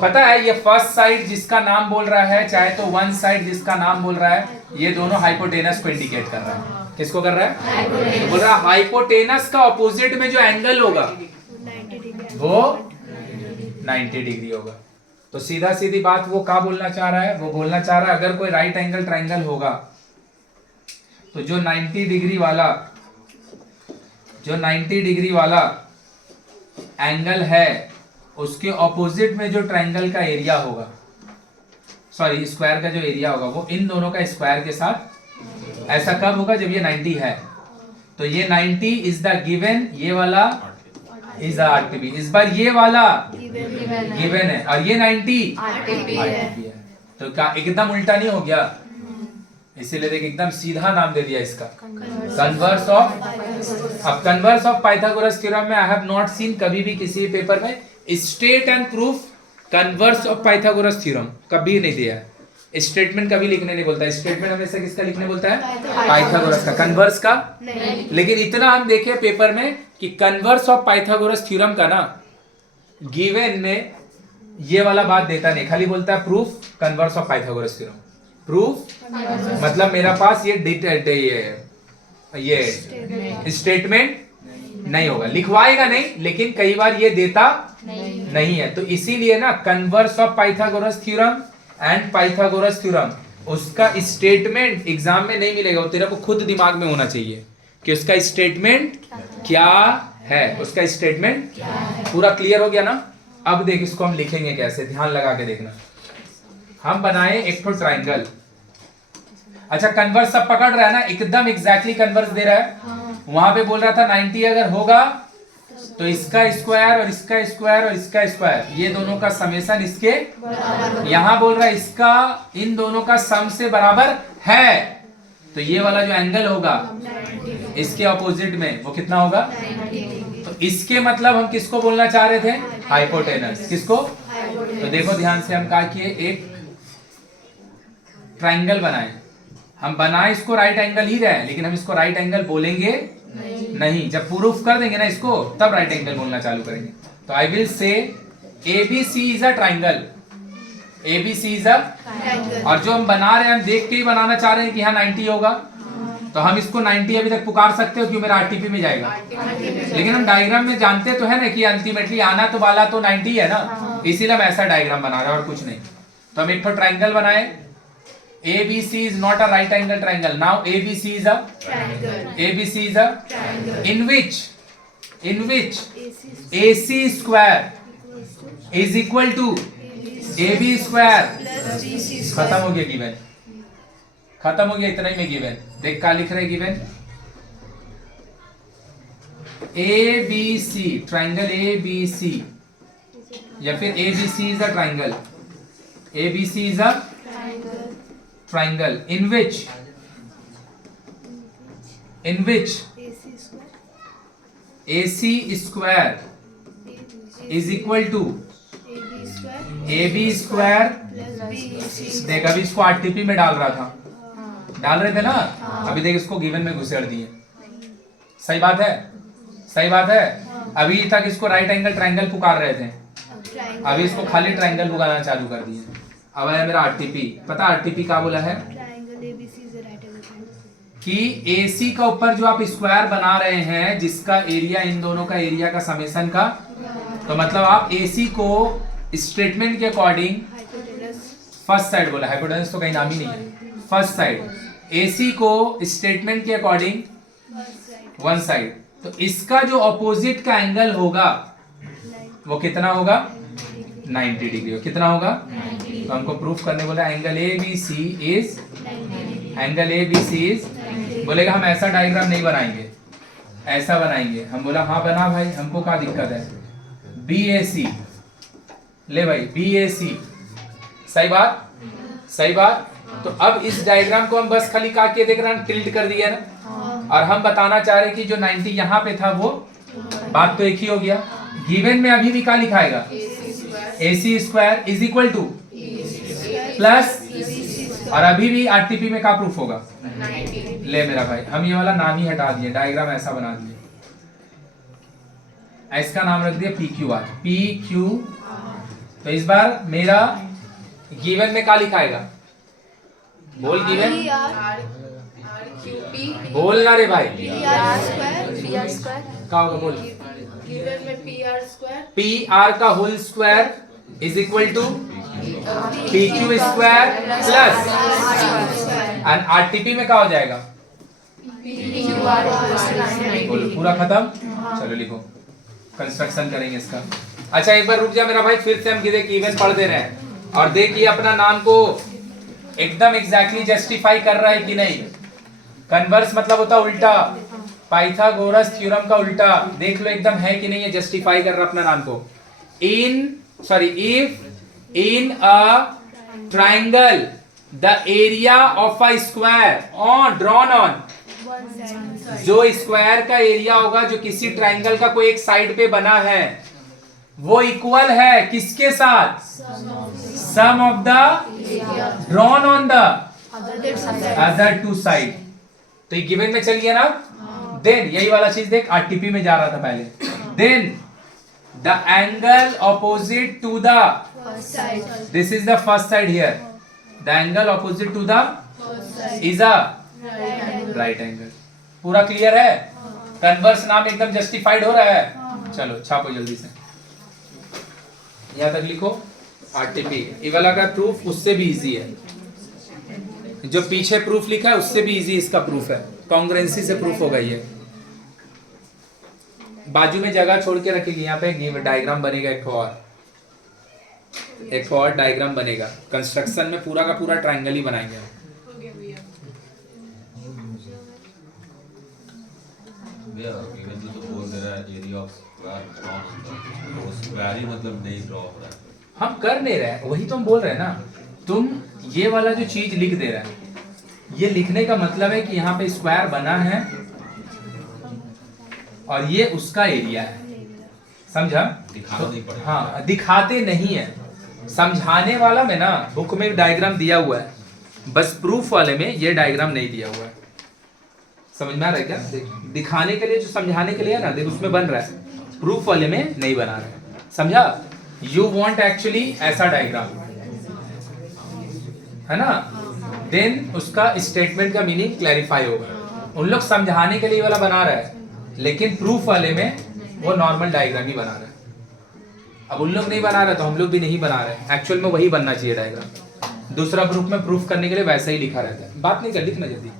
पता है ये फर्स्ट साइड जिसका नाम बोल रहा है, चाहे तो वन साइड जिसका नाम बोल रहा है, ये दोनों हाइपोटेनस को इंडिकेट कर रहा है। किसको कर रहा है? तो बोल रहा है हाइपोटेनस का ऑपोजिट में जो एंगल होगा वो 90 डिग्री होगा। तो सीधा सीधी बात वो क्या बोलना चाह रहा है, वो बोलना चाह रहा है अगर कोई राइट एंगल ट्रायंगल होगा तो जो 90 डिग्री वाला एंगल है उसके ऑपोजिट में जो ट्रायंगल का एरिया होगा, सॉरी स्क्वायर का जो एरिया होगा वो इन दोनों का स्क्वायर के साथ, ऐसा कब होगा जब ये 90 है, तो ये 90 इज द गिवन, ये वाला इज द आरटीपी। इस बार ये वाला गिवन है और ये 90 आरटीपी है, तो क्या एकदम उल्टा नहीं हो गया? इसीलिए देख एकदम सीधा नाम दे दिया इसका, कन्वर्स ऑफ। अब कन्वर्स ऑफ पाइथागोरस थ्योरम में आई हैव नॉट सीन कभी भी किसी पेपर में state and proof converse of Pythagoras theorem कभी नहीं दिया है। स्टेटमेंट कभी लिखने नहीं बोलता, स्टेटमेंट हमेशा किसका लिखने बोलता है? पाइथागोरस का, कन्वर्स का नहीं। लेकिन इतना हम देखे पेपर में कि कन्वर्स ऑफ पाइथागोरस थ्योरम का ना गिवन में ये वाला बात देता नहीं, खाली बोलता है proof converse of Pythagoras theorem. Proof मतलब मेरा पास ये स्टेटमेंट नहीं होगा, लिखवाएगा नहीं, लेकिन कई बार ये देता नहीं है। तो इसीलिए ना converse of Pythagoras theorem and Pythagoras theorem, उसका स्टेटमेंट एग्जाम में नहीं मिलेगा, वो तेरे को खुद दिमाग में होना चाहिए कि उसका स्टेटमेंट क्या है, उसका स्टेटमेंट पूरा क्लियर हो गया ना? अब देख इसको हम लिखेंगे कैसे, ध्यान लगा के देखना। हम बनाए एक तो ट्राइंगल। अच्छा कन्वर्स सब पकड़ रहा है ना, एकदम एग्जैक्टली कन्वर्स दे रहा है। वहां पे बोल रहा था 90 अगर होगा तो इसका स्क्वायर और इसका स्क्वायर और इसका स्क्वायर, ये दोनों का समेशन इसके, यहां बोल रहा है इसका इन दोनों का सम से बराबर है, तो ये वाला जो एंगल होगा इसके ऑपोजिट में वो कितना होगा? तो इसके मतलब हम किसको बोलना चाह रहे थे? हाइपोटेनस। किसको? तो देखो ध्यान से, हम क्या किए, एक ट्राइंगल बनाए। हम बनाए इसको राइट एंगल ही रहे, लेकिन हम इसको राइट एंगल बोलेंगे नहीं। जब प्रूफ कर देंगे ना इसको, तब राइट एंगल बोलना चालू करेंगे। तो I will say ABC is a triangle, ABC is a, और जो हम बना रहे हैं हम देख के ही बनाना चाह रहे हैं कि यहाँ 90 होगा, तो हम इसको 90 अभी तक पुकार सकते हो क्यों? मेरा आरटीपी में जाएगा। लेकिन हम डायग्राम में जानते तो है ना कि अल्टीमेटली आना तो वाला तो 90 है ना, इसीलिए हम ऐसा डायग्राम बना रहे हैं और कुछ नहीं। तो हम एक तो ट्राइंगल बनाए, ABC is not a right angle triangle. Now ABC is a triangle. ABC is a triangle. In which AC square is equal to AB square. खत्म हो गया गिवन, खत्म हो गया, इतना ही में गिवन। देख क्या लिख रहे गिवन, ABC ट्राइंगल ABC, या फिर ABC is a triangle. ABC is a triangle in which AC square is equal to AB square। देख अभी इसको आरटीपी में डाल रहा था, डाल रहे थे ना, अभी देख इसको गिवन में घुसेड़ दिए। सही बात है, सही बात है। अभी तक इसको राइट एंगल ट्राइंगल पुकार रहे थे, अभी इसको खाली ट्राइंगल पुकारना चालू कर दिए। अब है मेरा आरटीपी। पता आरटीपी क्या बोला है? कि AC का ऊपर जो आप स्क्वायर बना रहे हैं, जिसका एरिया इन दोनों का एरिया का समेशन का, तो मतलब आप AC को स्टेटमेंट के अकॉर्डिंग फर्स्ट साइड बोला, हाइपोटेनस तो कहीं नाम ही नहीं है, फर्स्ट साइड AC को स्टेटमेंट के अकॉर्डिंग वन साइड, तो इसका जो ऑपोजिट का एंगल होगा वो कितना होगा? 90 डिग्री। कितना होगा? तो हमको प्रूफ करने बोला angle ABC is, angle ABC is, बोलेगा हम ऐसा डायग्राम नहीं बनाएंगे, ऐसा बनाएंगे। हम बोला हाँ बना भाई, हमको क्या दिक्कत है? BAC ले भाई, BAC। सही बात, सही बात। तो अब इस डायग्राम को हम बस खाली काट के देख रहे हैं, टिल्ट कर दिया ना, और हम बताना चाह रहे कि जो 90 यहाँ पे था वो बात तो एक ही हो गया। गिवन में अभी भी क्या लिखाएगा? AC square is equal two plus, और अभी भी आरटीपी में क्या प्रूफ होगा? ले मेरा भाई, हम ये वाला नाम ही हटा दिए, डायग्राम ऐसा बना दिए, इसका नाम रख दिया PQR, PQ। तो इस बार मेरा गिवन में क्या लिखाएगा? बोल गिवन, बोल ना रे भाई, क्या होगा बोल? गिवन में PR का whole square is equal to PQ square plus, and RTP में क्या हो जाएगा? बोलो पूरा खत्म। चलो लिखो, कंस्ट्रक्शन करेंगे इसका। अच्छा एक बार रुक जा मेरा भाई, फिर से हम गिवन पढ़ दे रहे हैं। और देखिए अपना नाम को एकदम एग्जैक्टली जस्टिफाई कर रहा है कि नहीं। कन्वर्स मतलब होता उल्टा, पाइथागोरस थ्योरम का उल्टा। देख लो एकदम है कि नहीं, है जस्टिफाई कर रहा अपना नाम को। If in a triangle the area of a square on drawn on, जो स्क्वायर का एरिया होगा जो किसी ट्राइंगल का कोई एक साइड पे बना है, वो इक्वल है किसके साथ? Sum of the drawn on the other two side. तो ये गिवन में चल गया ना। देन यही वाला चीज देख, आरटीपी में जा रहा था पहले। Then the angle opposite to the, this is the first side here, the angle opposite to the is a right angle. पूरा क्लियर है? कन्वर्स नाम एकदम जस्टिफाइड हो रहा है। चलो छापो जल्दी से, यहां तक लिखो आरटीपी। ये वाला का प्रूफ उससे भी इजी है, जो पीछे प्रूफ लिखा है उससे भी इजी इसका प्रूफ है। कॉन्ग्रुएंसी से प्रूफ होगा ये। बाजू में जगह छोड़ के रखेगी, यहाँ पे डायग्राम बनेगा, एक और डायग्राम बनेगा। कंस्ट्रक्शन में पूरा का पूरा ट्राइंगल ही बनाएंगे। मतलब नहीं ड्रॉ हो रहा है, हम कर नहीं रहे, वही तो हम बोल रहे हैं ना। तुम ये वाला जो चीज लिख दे रहे हैं, ये लिखने का मतलब है कि यहाँ पे स्क्वायर बना है और ये उसका एरिया है, समझा? दिखाना नहीं पड़ेगा। हाँ, दिखाते नहीं है, समझाने वाला में ना बुक में डायग्राम दिया हुआ है, बस प्रूफ वाले में ये डायग्राम नहीं दिया हुआ है। समझ में आ रहा है क्या? दिखाने के लिए जो समझाने के लिए है ना, देख उसमें बन रहा है, प्रूफ वाले में नहीं बना रहा है, समझा? यू वांट एक्चुअली ऐसा डायग्राम है ना, देन उसका स्टेटमेंट का मीनिंग क्लैरिफाई होगा। उन लोग समझाने के लिए वाला बना रहा है, लेकिन प्रूफ वाले में वो नॉर्मल डायग्राम ही बना रहा है। अब उन लोग नहीं बना रहे तो हम लोग भी नहीं बना रहे। एक्चुअल में वही बनना चाहिए डायग्राम। दूसरा ग्रुप में प्रूफ करने के लिए वैसा ही लिखा रहता है। बात नहीं कर, लिखना जल्दी।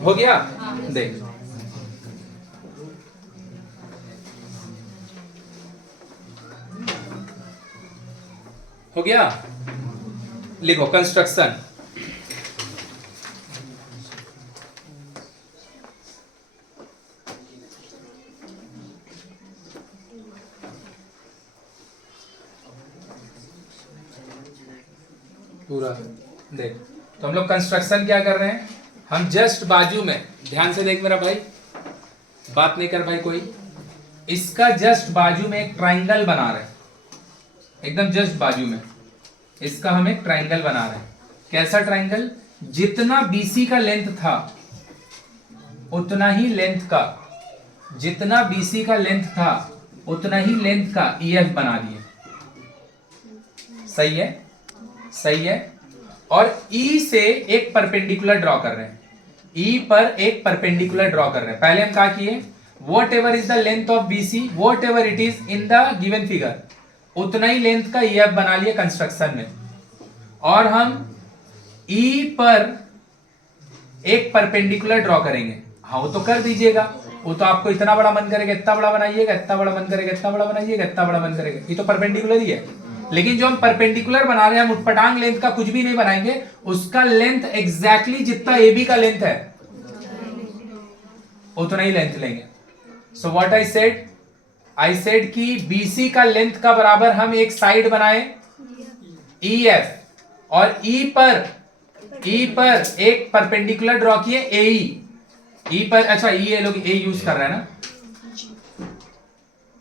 हो गया? देख हो गया, लिखो कंस्ट्रक्शन। पूरा देख, तो हम लोग कंस्ट्रक्शन क्या कर रहे हैं, हम जस्ट बाजू में, ध्यान से देख मेरा भाई, बात नहीं कर भाई कोई। इसका जस्ट बाजू में एक ट्राइंगल बना रहे हैं, एकदम जस्ट बाजू में इसका हम एक ट्राइंगल बना रहे हैं। कैसा ट्राइंगल? जितना बीसी का लेंथ था उतना ही लेंथ का, जितना बीसी का लेंथ था उतना ही लेंथ का ईएफ बना दिए। सही है? सही है। और ई से एक परपेंडिकुलर ड्रॉ कर रहे हैं, ई पर एक परपेंडिकुलर ड्रॉ कर रहे हैं। पहले हम क्या किए, what ever is the length of BC, what ever it is in the given figure, उतना ही लेंथ का ईएफ बना लिया कंस्ट्रक्शन में। और हम ई पर एक परपेंडिकुलर ड्रॉ करेंगे। हाँ वो तो कर दीजिएगा, वो तो आपको इतना बड़ा मन करेगा इतना बड़ा बनाइएगा, इतना बड़ा मन करेगा इतना बड़ा बनाइएगा, इतना बड़ा मन करेगा, ये तो परपेंडिकुलर ही है। लेकिन जो हम परपेंडिकुलर बना रहे हैं, हम उटपटांग लेंथ का कुछ भी नहीं बनाएंगे, उसका लेंथ एग्जैक्टली जितना ए बी का लेंथ है उतना ही लेंथ लेंगे। सो व्हाट आई सेड कि बीसी का लेंथ का बराबर हम एक साइड बनाए EF, और E पर एक परपेंडिकुलर ड्रॉ किए AE। E पर, अच्छा ये लोग A यूज कर रहे हैं ना,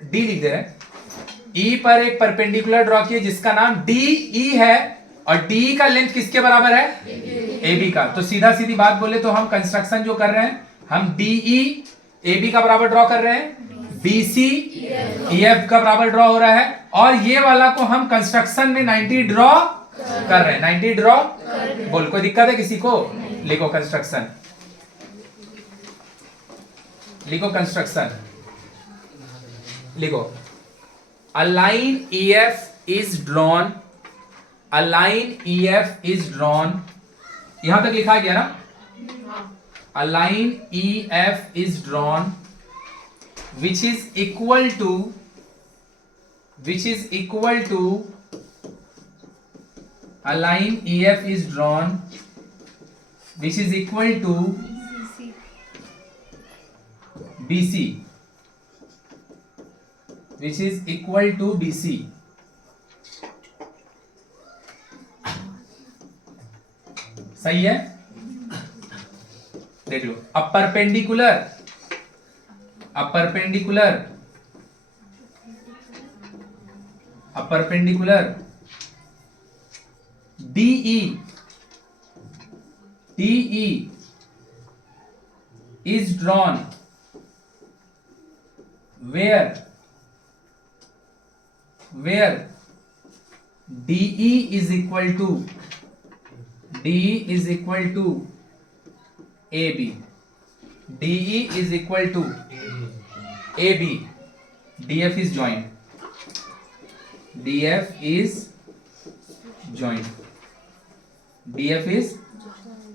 D लिख दे रहे हैं। E पर एक परपेंडिकुलर ड्रॉ किए जिसका नाम DE है, और DE का लेंथ किसके बराबर है? AB का। तो सीधा सीधी बात बोले तो हम कंस्ट्रक्शन जो कर रहे हैं, हम DE AB का बराबर ड्रॉ कर रहे हैं, BC EF का बराबर ड्रॉ हो रहा है, और ये वाला को हम कंस्ट्रक्शन में 90 ड्रॉ कर रहे हैं। 90 ड्रॉ बोल, कोई दिक्कत है किसी को? लिखो कंस्ट्रक्शन, लिखो कंस्ट्रक्शन, लिखो a line EF is drawn, a line EF is drawn, यहां तक लिखा गया ना, a line EF is drawn which is equal to a line EF is drawn which is equal to BC, which is equal to BC. सही है, देख लो. A perpendicular DE is drawn where DE is equal to AB. DE is equal to AB. DF is joined.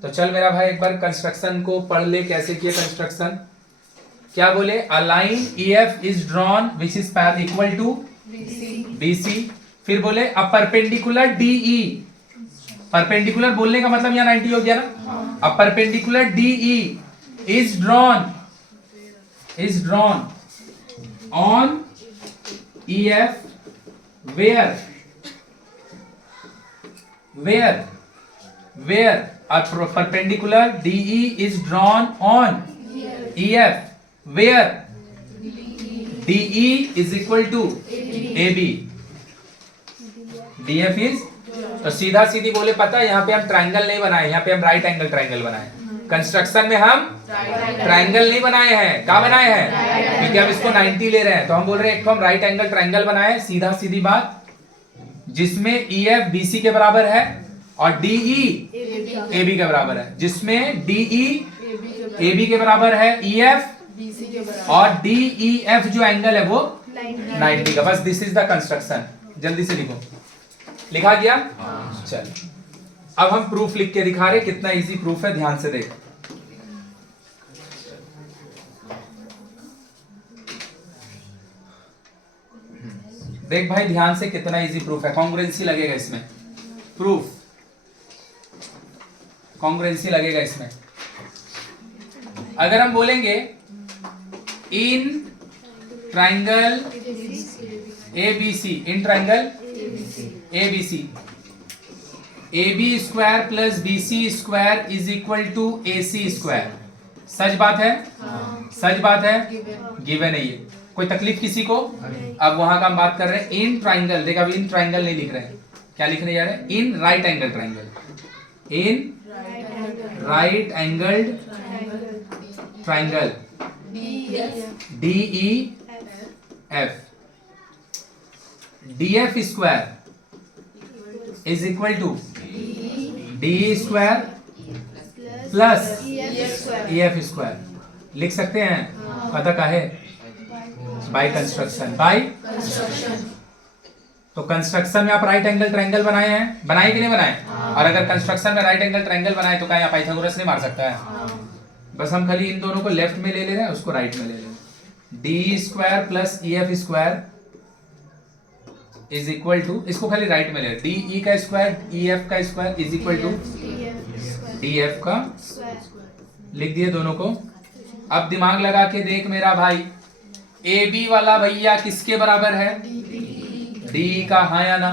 तो चल मेरा भाई एक बार construction को पढ़ ले, कैसे किया कंस्ट्रक्शन. क्या बोले, a line EF is drawn which is equal to BC. फिर बोले अ परपेंडिकुलर DE. परपेंडिकुलर बोलने का मतलब यहाँ 90 हो गया ना. A perpendicular DE is drawn on EF where a perpendicular DE is drawn on EF where DE is equal to AB. DF is, तो सीधा सीधी बोले पता है, यहाँ पे हम ट्राइंगल नहीं बनाए, यहाँ पे हम राइट एंगल ट्राइंगल बनाए. कंस्ट्रक्शन में हम ट्राइंगल नहीं बनाए हैं. क्या बनाए हैं, क्योंकि हम इसको 90 ले रहे हैं, तो हम बोल रहे हैं एक तो हम राइट एंगल ट्राइंगल बनाए. सीधा सीधी बात, जिसमें EF BC के बराबर है और DE AB के बराबर है. जिसमें DE AB के बराबर है, EF और DEF जो एंगल है वो 90 का. बस दिस इज द कंस्ट्रक्शन. जल्दी से लिखो. लिखा गया. चल अब हम प्रूफ लिख के दिखा रहे, कितना इजी प्रूफ है, ध्यान से देख. देख भाई ध्यान से, कितना इजी प्रूफ है. कॉन्ग्रुएंसी लगेगा इसमें, प्रूफ कॉन्ग्रुएंसी लगेगा इसमें. अगर हम बोलेंगे in triangle ABC, in triangle ABC, AB square plus BC square is equal to AC square. सच बात है, सच बात है, गिवन है ये. कोई तकलीफ किसी को. अब वहां का हम बात कर रहे हैं इन ट्राइंगल. देख अभी इन ट्राइंगल नहीं लिख रहे हैं, क्या लिखने जा रहे हैं, in right angle triangle. In right angled triangle DEF. DF square is equal to DE square plus EF square. लिख सकते हैं. पता का है, बाय कंस्ट्रक्शन. तो कंस्ट्रक्शन में आप राइट एंगल ट्रायंगल बनाए हैं, बनाए कि नहीं बनाए. और अगर कंस्ट्रक्शन में राइट एंगल ट्रायंगल बनाए तो क्या यहाँ पाइथागोरस नहीं मार सकता है. बस हम खाली इन दोनों को लेफ्ट में ले रहे हैं, उसको राइट में ले रहे हैं. DE square plus EF square is equal to, इसको खाली राइट में ले रहे हैं, DE का स्क्वायर EF का square is equal to DF का. लिख दिए दोनों को. अब दिमाग लगा के देख मेरा भाई, AB वाला भैया किसके बराबर है, DE का. हाँ या ना.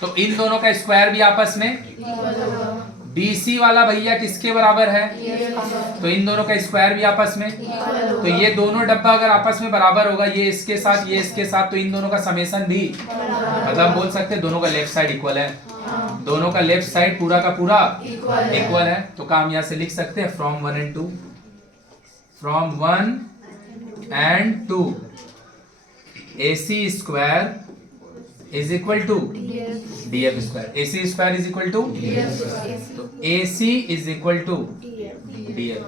तो इन दोनों का स्क्वायर भी आपस में. BC वाला भैया किसके बराबर है, तो इन दोनों का स्क्वायर भी आपस में. तो ये दोनों डब्बा अगर आपस में बराबर होगा, ये इसके साथ ये इसके साथ, तो इन दोनों का समेशन भी, मतलब बोल सकते हैं दोनों का लेफ्ट साइड इक्वल है. दोनों का लेफ्ट साइड पूरा का पूरा इक्वल है. तो काम यहाँ से लिख सकते हैं from 1 and 2, from 1 and 2 AC square is equal to DF square. AC square is equal to, तो AC is equal to DF.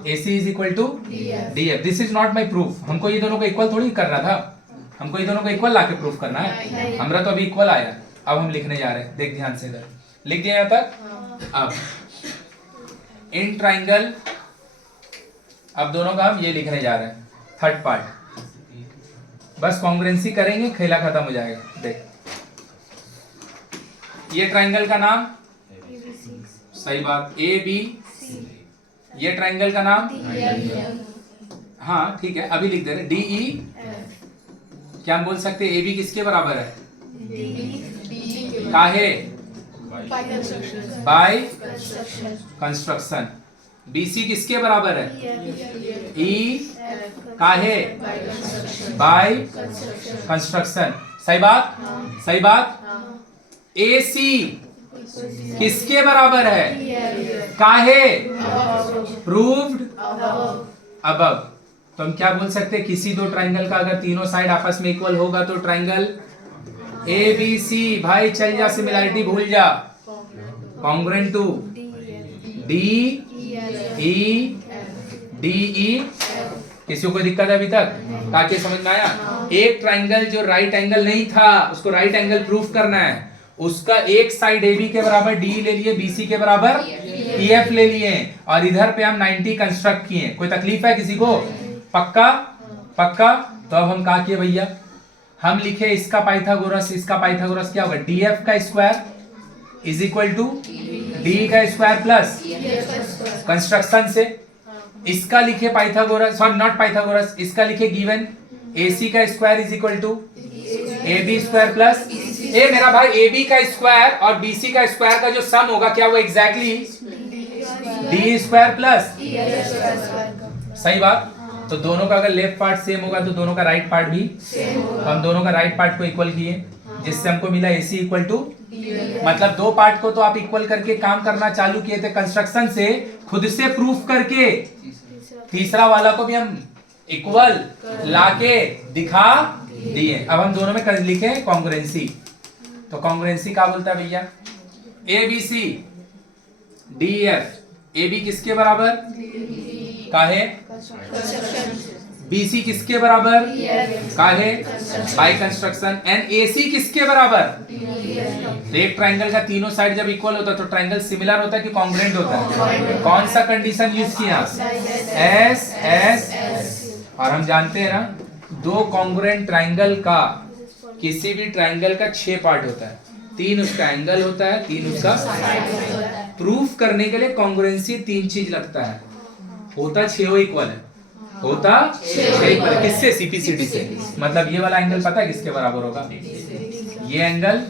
AC is equal to DF. This is not my proof. हमको ये दोनों को equal थोड़ी करना था, हमको ये दोनों को इक्वल लाके प्रूफ करना है. हमारा तो अभी इक्वल आया. अब हम लिखने जा रहे हैं, देख ध्यान से इधर. लिख दिया यहाँ तक. अब इन ट्राइंगल, अब दोनों का हम ये लिखने जा रहे हैं, थर्ड पार्ट. बस कॉन्ग्रुएंसी करेंगे, खेला खत्म हो जाएगा. देख ये ट्राइंगल का नाम सही बात। ए बी, ये ट्राइंगल का नाम, हाँ ठीक है, अभी लिख दे रहे। डी ई, क्या हम बोल सकते हैं ए बी किसके बराबर है? काहे? By construction. बी सी किसके बराबर है? ई काहे? By construction. सही बात, सही बात। ए सी किसके बराबर है? काहे? Proved above. तो हम क्या बोल सकते हैं? किसी दो ट्राइंगल का अगर तीनों साइड आपस में इक्वल होगा तो ट्राइंगल ए बी सी, भाई चल जा, सिमिलैरिटी भूल जा, congruent to D E D E. किसी को कोई दिक्कत है अभी तक? ताकि समझ में आया? एक ट्राइंगल जो राइट एंगल नहीं था उसको राइट एंगल प्रूफ करना है। उसका एक साइड ए बी के बराबर डी ले लिए, बी सी के बराबर ई एफ ले लिए, और इधर पे हम 90 कंस्ट्रक्ट किए। कोई तकलीफ है किसी को? पक्का पक्का। तो अब हम क्या किए भैया, हम लिखे इसका पाइथागोरस, इसका पाइथागोरस क्या होगा? डी एफ का square is equal to D का स्क्वायर प्लस कंस्ट्रक्शन से। इसका लिखे पाइथागोरस, सॉरी नॉट पाइथागोरस, इसका लिखे गिवन ए सी का square is equal to A B square plus A मेरा भाई ए बी का स्क्वायर और बी सी का स्क्वायर का जो सम होगा क्या वो एग्जैक्टली डी स्क्वायर प्लस। सही बात। तो दोनों का अगर लेफ्ट पार्ट सेम होगा तो दोनों का राइट पार्ट भी सेम होगा। तो हम दोनों का राइट पार्ट को इक्वल किए, जिससे हमको मिला AC इक्वल टू, मतलब दो पार्ट को तो आप इक्वल करके काम करना चालू किए थे कंस्ट्रक्शन से, खुद से प्रूफ करके तीसरा वाला को भी हम इक्वल लाके दिखा दिए। अब हम दोनों में कर लिखे कॉन्ग्रुएंसी। तो कॉन्ग्रुएंसी क्या बोलता है भैया? A B C D F, A B किसके बराबर? काहे? BC किसके बराबर? काहे? By construction. एंड AC किसके बराबर? तो एक ट्राइंगल का तीनों साइड जब इक्वल होता है तो ट्राइंगल सिमिलर होता है कि कॉन्ग्रुएंट होता है? कौन सा कंडीशन यूज किया? S S. और हम जानते हैं ना, दो कॉन्ग्रुएंट ट्राइंगल का, किसी भी ट्राइंगल का 6 पार्ट होता है, 3 उसका एंगल होता है, 3 उसका प्रूफ करने के लिए कॉन्ग्रुएंसी 3 चीज लगता है। होता 6 इक्वल है, होता 6 इक्वल है। किससे? सीपीसीटी से। मतलब ये वाला एंगल पता है किसके बराबर होगा? ये एंगल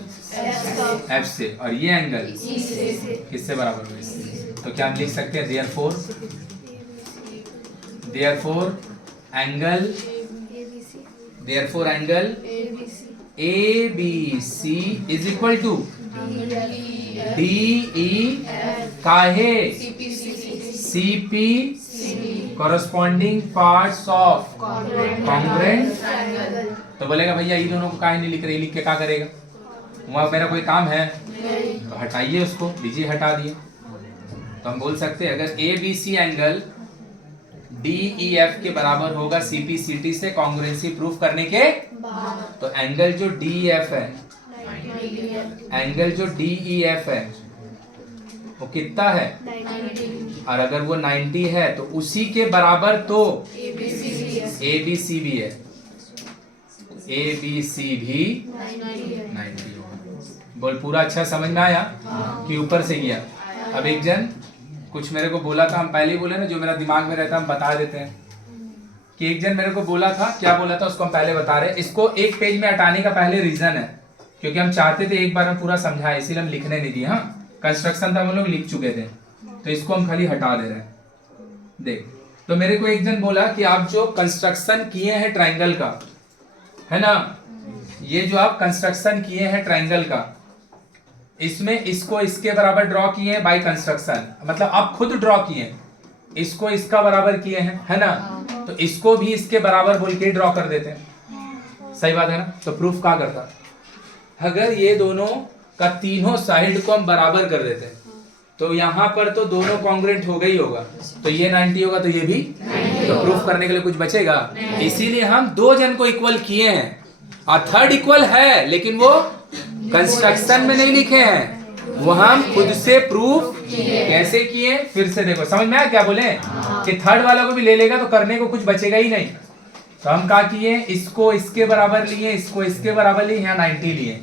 एफ से, और ये एंगल किससे बराबर होगा? इससे। तो क्या हम लिख सकते हैं? Therefore angle ABC is equal to DE काहे? CP corresponding parts of congruent। तो बोलेगा भैया ये दोनों को काहे नहीं लिख रहे, लिख के क्या करेगा? वहां मेरा कोई काम है तो हटाइए उसको, लीजिए हटा दिए। तो हम बोल सकते हैं अगर ABC एंगल DEF के बराबर होगा CPCT से कॉन्ग्रुएंसी प्रूफ करने के, तो एंगल जो DEF है, एंगल जो DEF है वो कितना है? 90। और अगर वो 90 है तो उसी के बराबर तो ABC भी है, ABC भी 90 होगा। बोल पूरा अच्छा समझ में आया कि ऊपर से गया? अब एक जन कुछ मेरे को बोला था, हम पहले ही बोले ना, जो मेरा दिमाग में रहता है हम बता देते हैं, कि एक जन मेरे को बोला था, क्या बोला था उसको हम पहले बता रहे हैं। इसको एक पेज में हटाने का पहले रीजन है क्योंकि हम चाहते थे एक बार हम पूरा समझाए, इसीलिए हम लिखने नहीं दिए। हाँ, कंस्ट्रक्शन था हम लोग लिख चुके थे, तो इसको हम खाली हटा दे रहे हैं। देख, तो मेरे को एक जन बोला कि आप जो कंस्ट्रक्शन किए हैं ट्राइंगल का, है ना, ये जो आप कंस्ट्रक्शन किए हैं ट्राइंगल का, इसमें इसको इसके बराबर ड्रॉ किए हैं बाय कंस्ट्रक्शन, मतलब आप खुद ड्रॉ किए हैं, इसको इसका बराबर किए हैं, है ना, तो इसको भी इसके बराबर बोल के ड्रॉ कर देते हैं। सही बात है ना? तो प्रूफ क्या करता? अगर ये दोनों का तीनों साइड को हम बराबर कर देते हैं तो यहाँ पर तो दोनों कॉन्ग्रुएंट हो गई होगा, तो ये 90 होगा तो ये भी 90, तो प्रूफ करने के लिए कुछ बचेगा? इसीलिए हम दो जन को इक्वल किए हैं और थर्ड इक्वल है, लेकिन वो कंस्ट्रक्शन में नहीं लिखे हैं, वो हम खुद से प्रूफ कैसे किए? फिर से देखो, समझ में आया क्या बोले? कि थर्ड वाला को भी ले लेगा तो करने को कुछ बचेगा ही नहीं। तो हम क्या किए? इसको इसके बराबर लिए, इसको इसके बराबर लिए, यहाँ 90 लिए।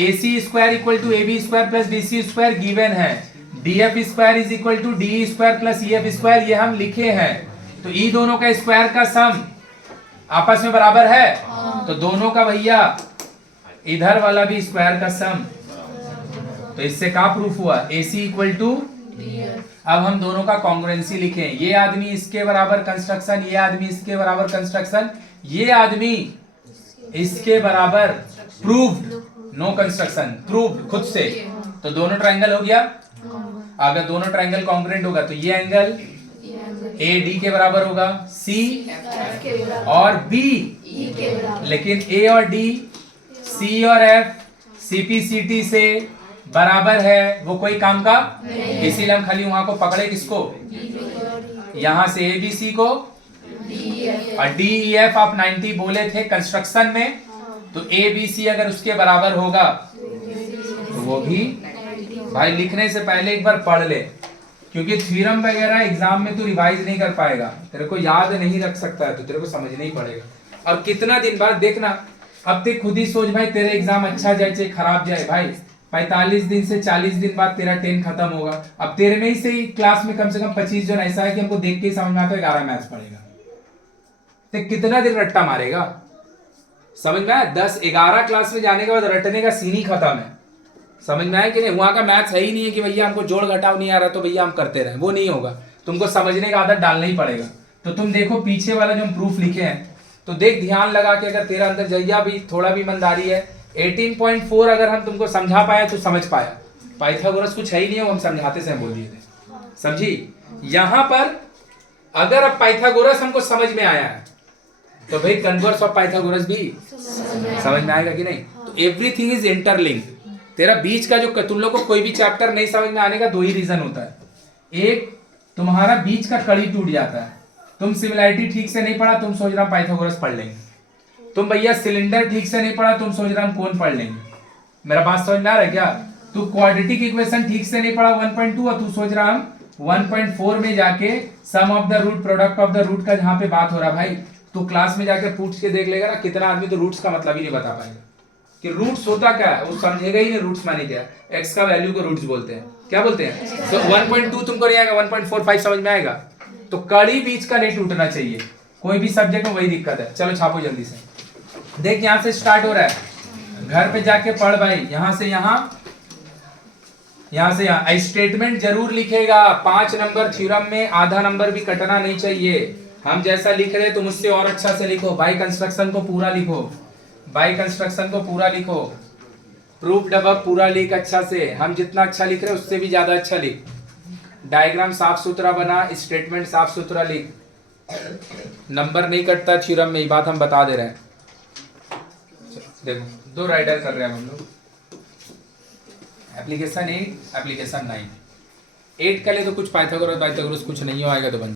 AC square equal to AB square plus BC square given है, D F square is equal to D square plus E F square, ये हम लिखे हैं। तो ई दोनों का स्क्वायर का सम आपस में बराबर है, तो दोनों का भैया इधर वाला भी स्क्वायर का सम। तो इससे क्या प्रूफ हुआ, AC इक्वल टू। अब हम दोनों का कॉन्ग्रुएंसी लिखें, ये आदमी इसके बराबर कंस्ट्रक्शन, ये आदमी इसके बराबर कंस्ट्रक्शन, ये आदमी इसके बराबर प्रूव्ड, नो कंस्ट्रक्शन, प्रूव्ड खुद से। तो दोनों ट्रायंगल हो गया। अगर दोनों ट्रायंगल कॉन्ग्रुएंट होगा तो ये एंगल AD के बराबर होगा, C और B, लेकिन A और D, C और F CPCT से बराबर है, वो कोई काम का, इसीलिए हम खाली वहां को पकड़े किसको, यहां से ABC को, और DEF आप 90 बोले थे कंस्ट्रक्शन में, तो ABC अगर उसके बराबर होगा तो वो भी भाई लिखने से पहले एक बार पढ़ ले, क्योंकि थ्योरम वगैरह एग्जाम में तू रिवाइज नहीं कर पाएगा, तेरे को याद नहीं रख सकता है, तो तेरे को समझना ही पड़ेगा। और कितना दिन बाद देखना, अब ते खुद ही सोच भाई, तेरे एग्जाम अच्छा जाए चाहे खराब जाए भाई, 45 दिन से 40 दिन बाद तेरा 10 खत्म होगा। अब तेरे में ही से ही क्लास में कम से कम 25 जन ऐसा है कि हमको देख के ही समझ में आता है 11 मैथ्स पड़ेगा, तो कितना दिन रट्टा मारेगा, समझ में आया। 10-11 क्लास में जाने के बाद रटने का सीन ही खत्म है, समझ में आया कि नहीं। वहां का मैथ्स है ही नहीं है कि भैया हमको जोड़ घटाव नहीं आ रहा तो भैया हम करते रहे, वो नहीं होगा, तुमको समझने का आदत डालना ही पड़ेगा। तो तुम देखो पीछे वाला जो हम प्रूफ लिखे हैं, तो देख ध्यान लगा के, अगर तेरा अंदर जहिया भी थोड़ा भी ईमानदारी है, 18.4 अगर हम तुमको समझा पाए तो समझ पाया, पाइथागोरस कुछ है ही नहीं है, वो हम समझाते से बोल दिए थे, समझी। यहां पर अगर अब पाइथागोरस हमको समझ में आया है तो भाई कन्वर्स ऑफ पाइथागोरस भी समझ में आएगा कि नहीं। तो एवरीथिंग इज इंटरलिंक्ड। तेरा बीच का जो, तुम लोग को कोई भी चैप्टर नहीं समझ में आने का दो ही रीजन होता है, एक तुम्हारा बीच का कड़ी टूट जाता है, तुम सिमिलैरिटी ठीक से नहीं पढ़ा, तुम सोच रहा पाइथागोरस पढ़ लेंगे, तुम भैया सिलेंडर ठीक से नहीं पढ़ा, तुम सोच रहा हम कोण पढ़ लेंगे। मेरा बात समझ में आ रहा है क्या। तू क्वाड्रेटिक इक्वेशन ठीक से नहीं पढ़ा 1.2, और तू सोच रहा हम 1.4 में जाके sum of the root, product of the root का जहां पे बात हो रहा भाई, तू क्लास में जाके पूछ के देख लेगा ना, कितना आदमी तो रूट्स का मतलब ही नहीं बता पाएगा कि रूट्स होता क्या है, वो समझेगा ही नहीं रूट्स माने क्या। एक्स का वैल्यू को रूट्स बोलते हैं, क्या बोलते हैं। तो 1.2 तुमको नहीं आएगा, 1.45 समझ में आएगा। तो कड़ी बीच का नहीं टूटना चाहिए, कोई भी सब्जेक्ट में वही दिक्कत है। चलो छापो जल्दी से, देख यहां से स्टार्ट हो रहा है, घर पे जाके पढ़ भाई, यहां से यहां, यहां से यहां। स्टेटमेंट जरूर लिखेगा, 5 नंबर थ्योरम में आधा नंबर भी कटना नहीं चाहिए। हम जैसा लिख रहे तुम उससे और अच्छा से लिखो, बाई कंस्ट्रक्शन को पूरा लिखो, बाई कंस्ट्रक्शन को पूरा लिखो, प्रूफ अब पूरा लिख अच्छा से, हम जितना अच्छा लिख रहे हैं उससे भी ज्यादा अच्छा लिख, डायग्राम साफ सुथरा बना, स्टेटमेंट साफ सुथरा लिख, नंबर नहीं कटता थ्योरम में, ये बात हम बता दे रहे हैं। देखो 2 राइडर कर रहे हैं हम लोग, एप्लीकेशन 8, एप्लीकेशन 9। 8 के लिए तो कुछ पाइथागोरस कुछ नहीं आएगा तो बन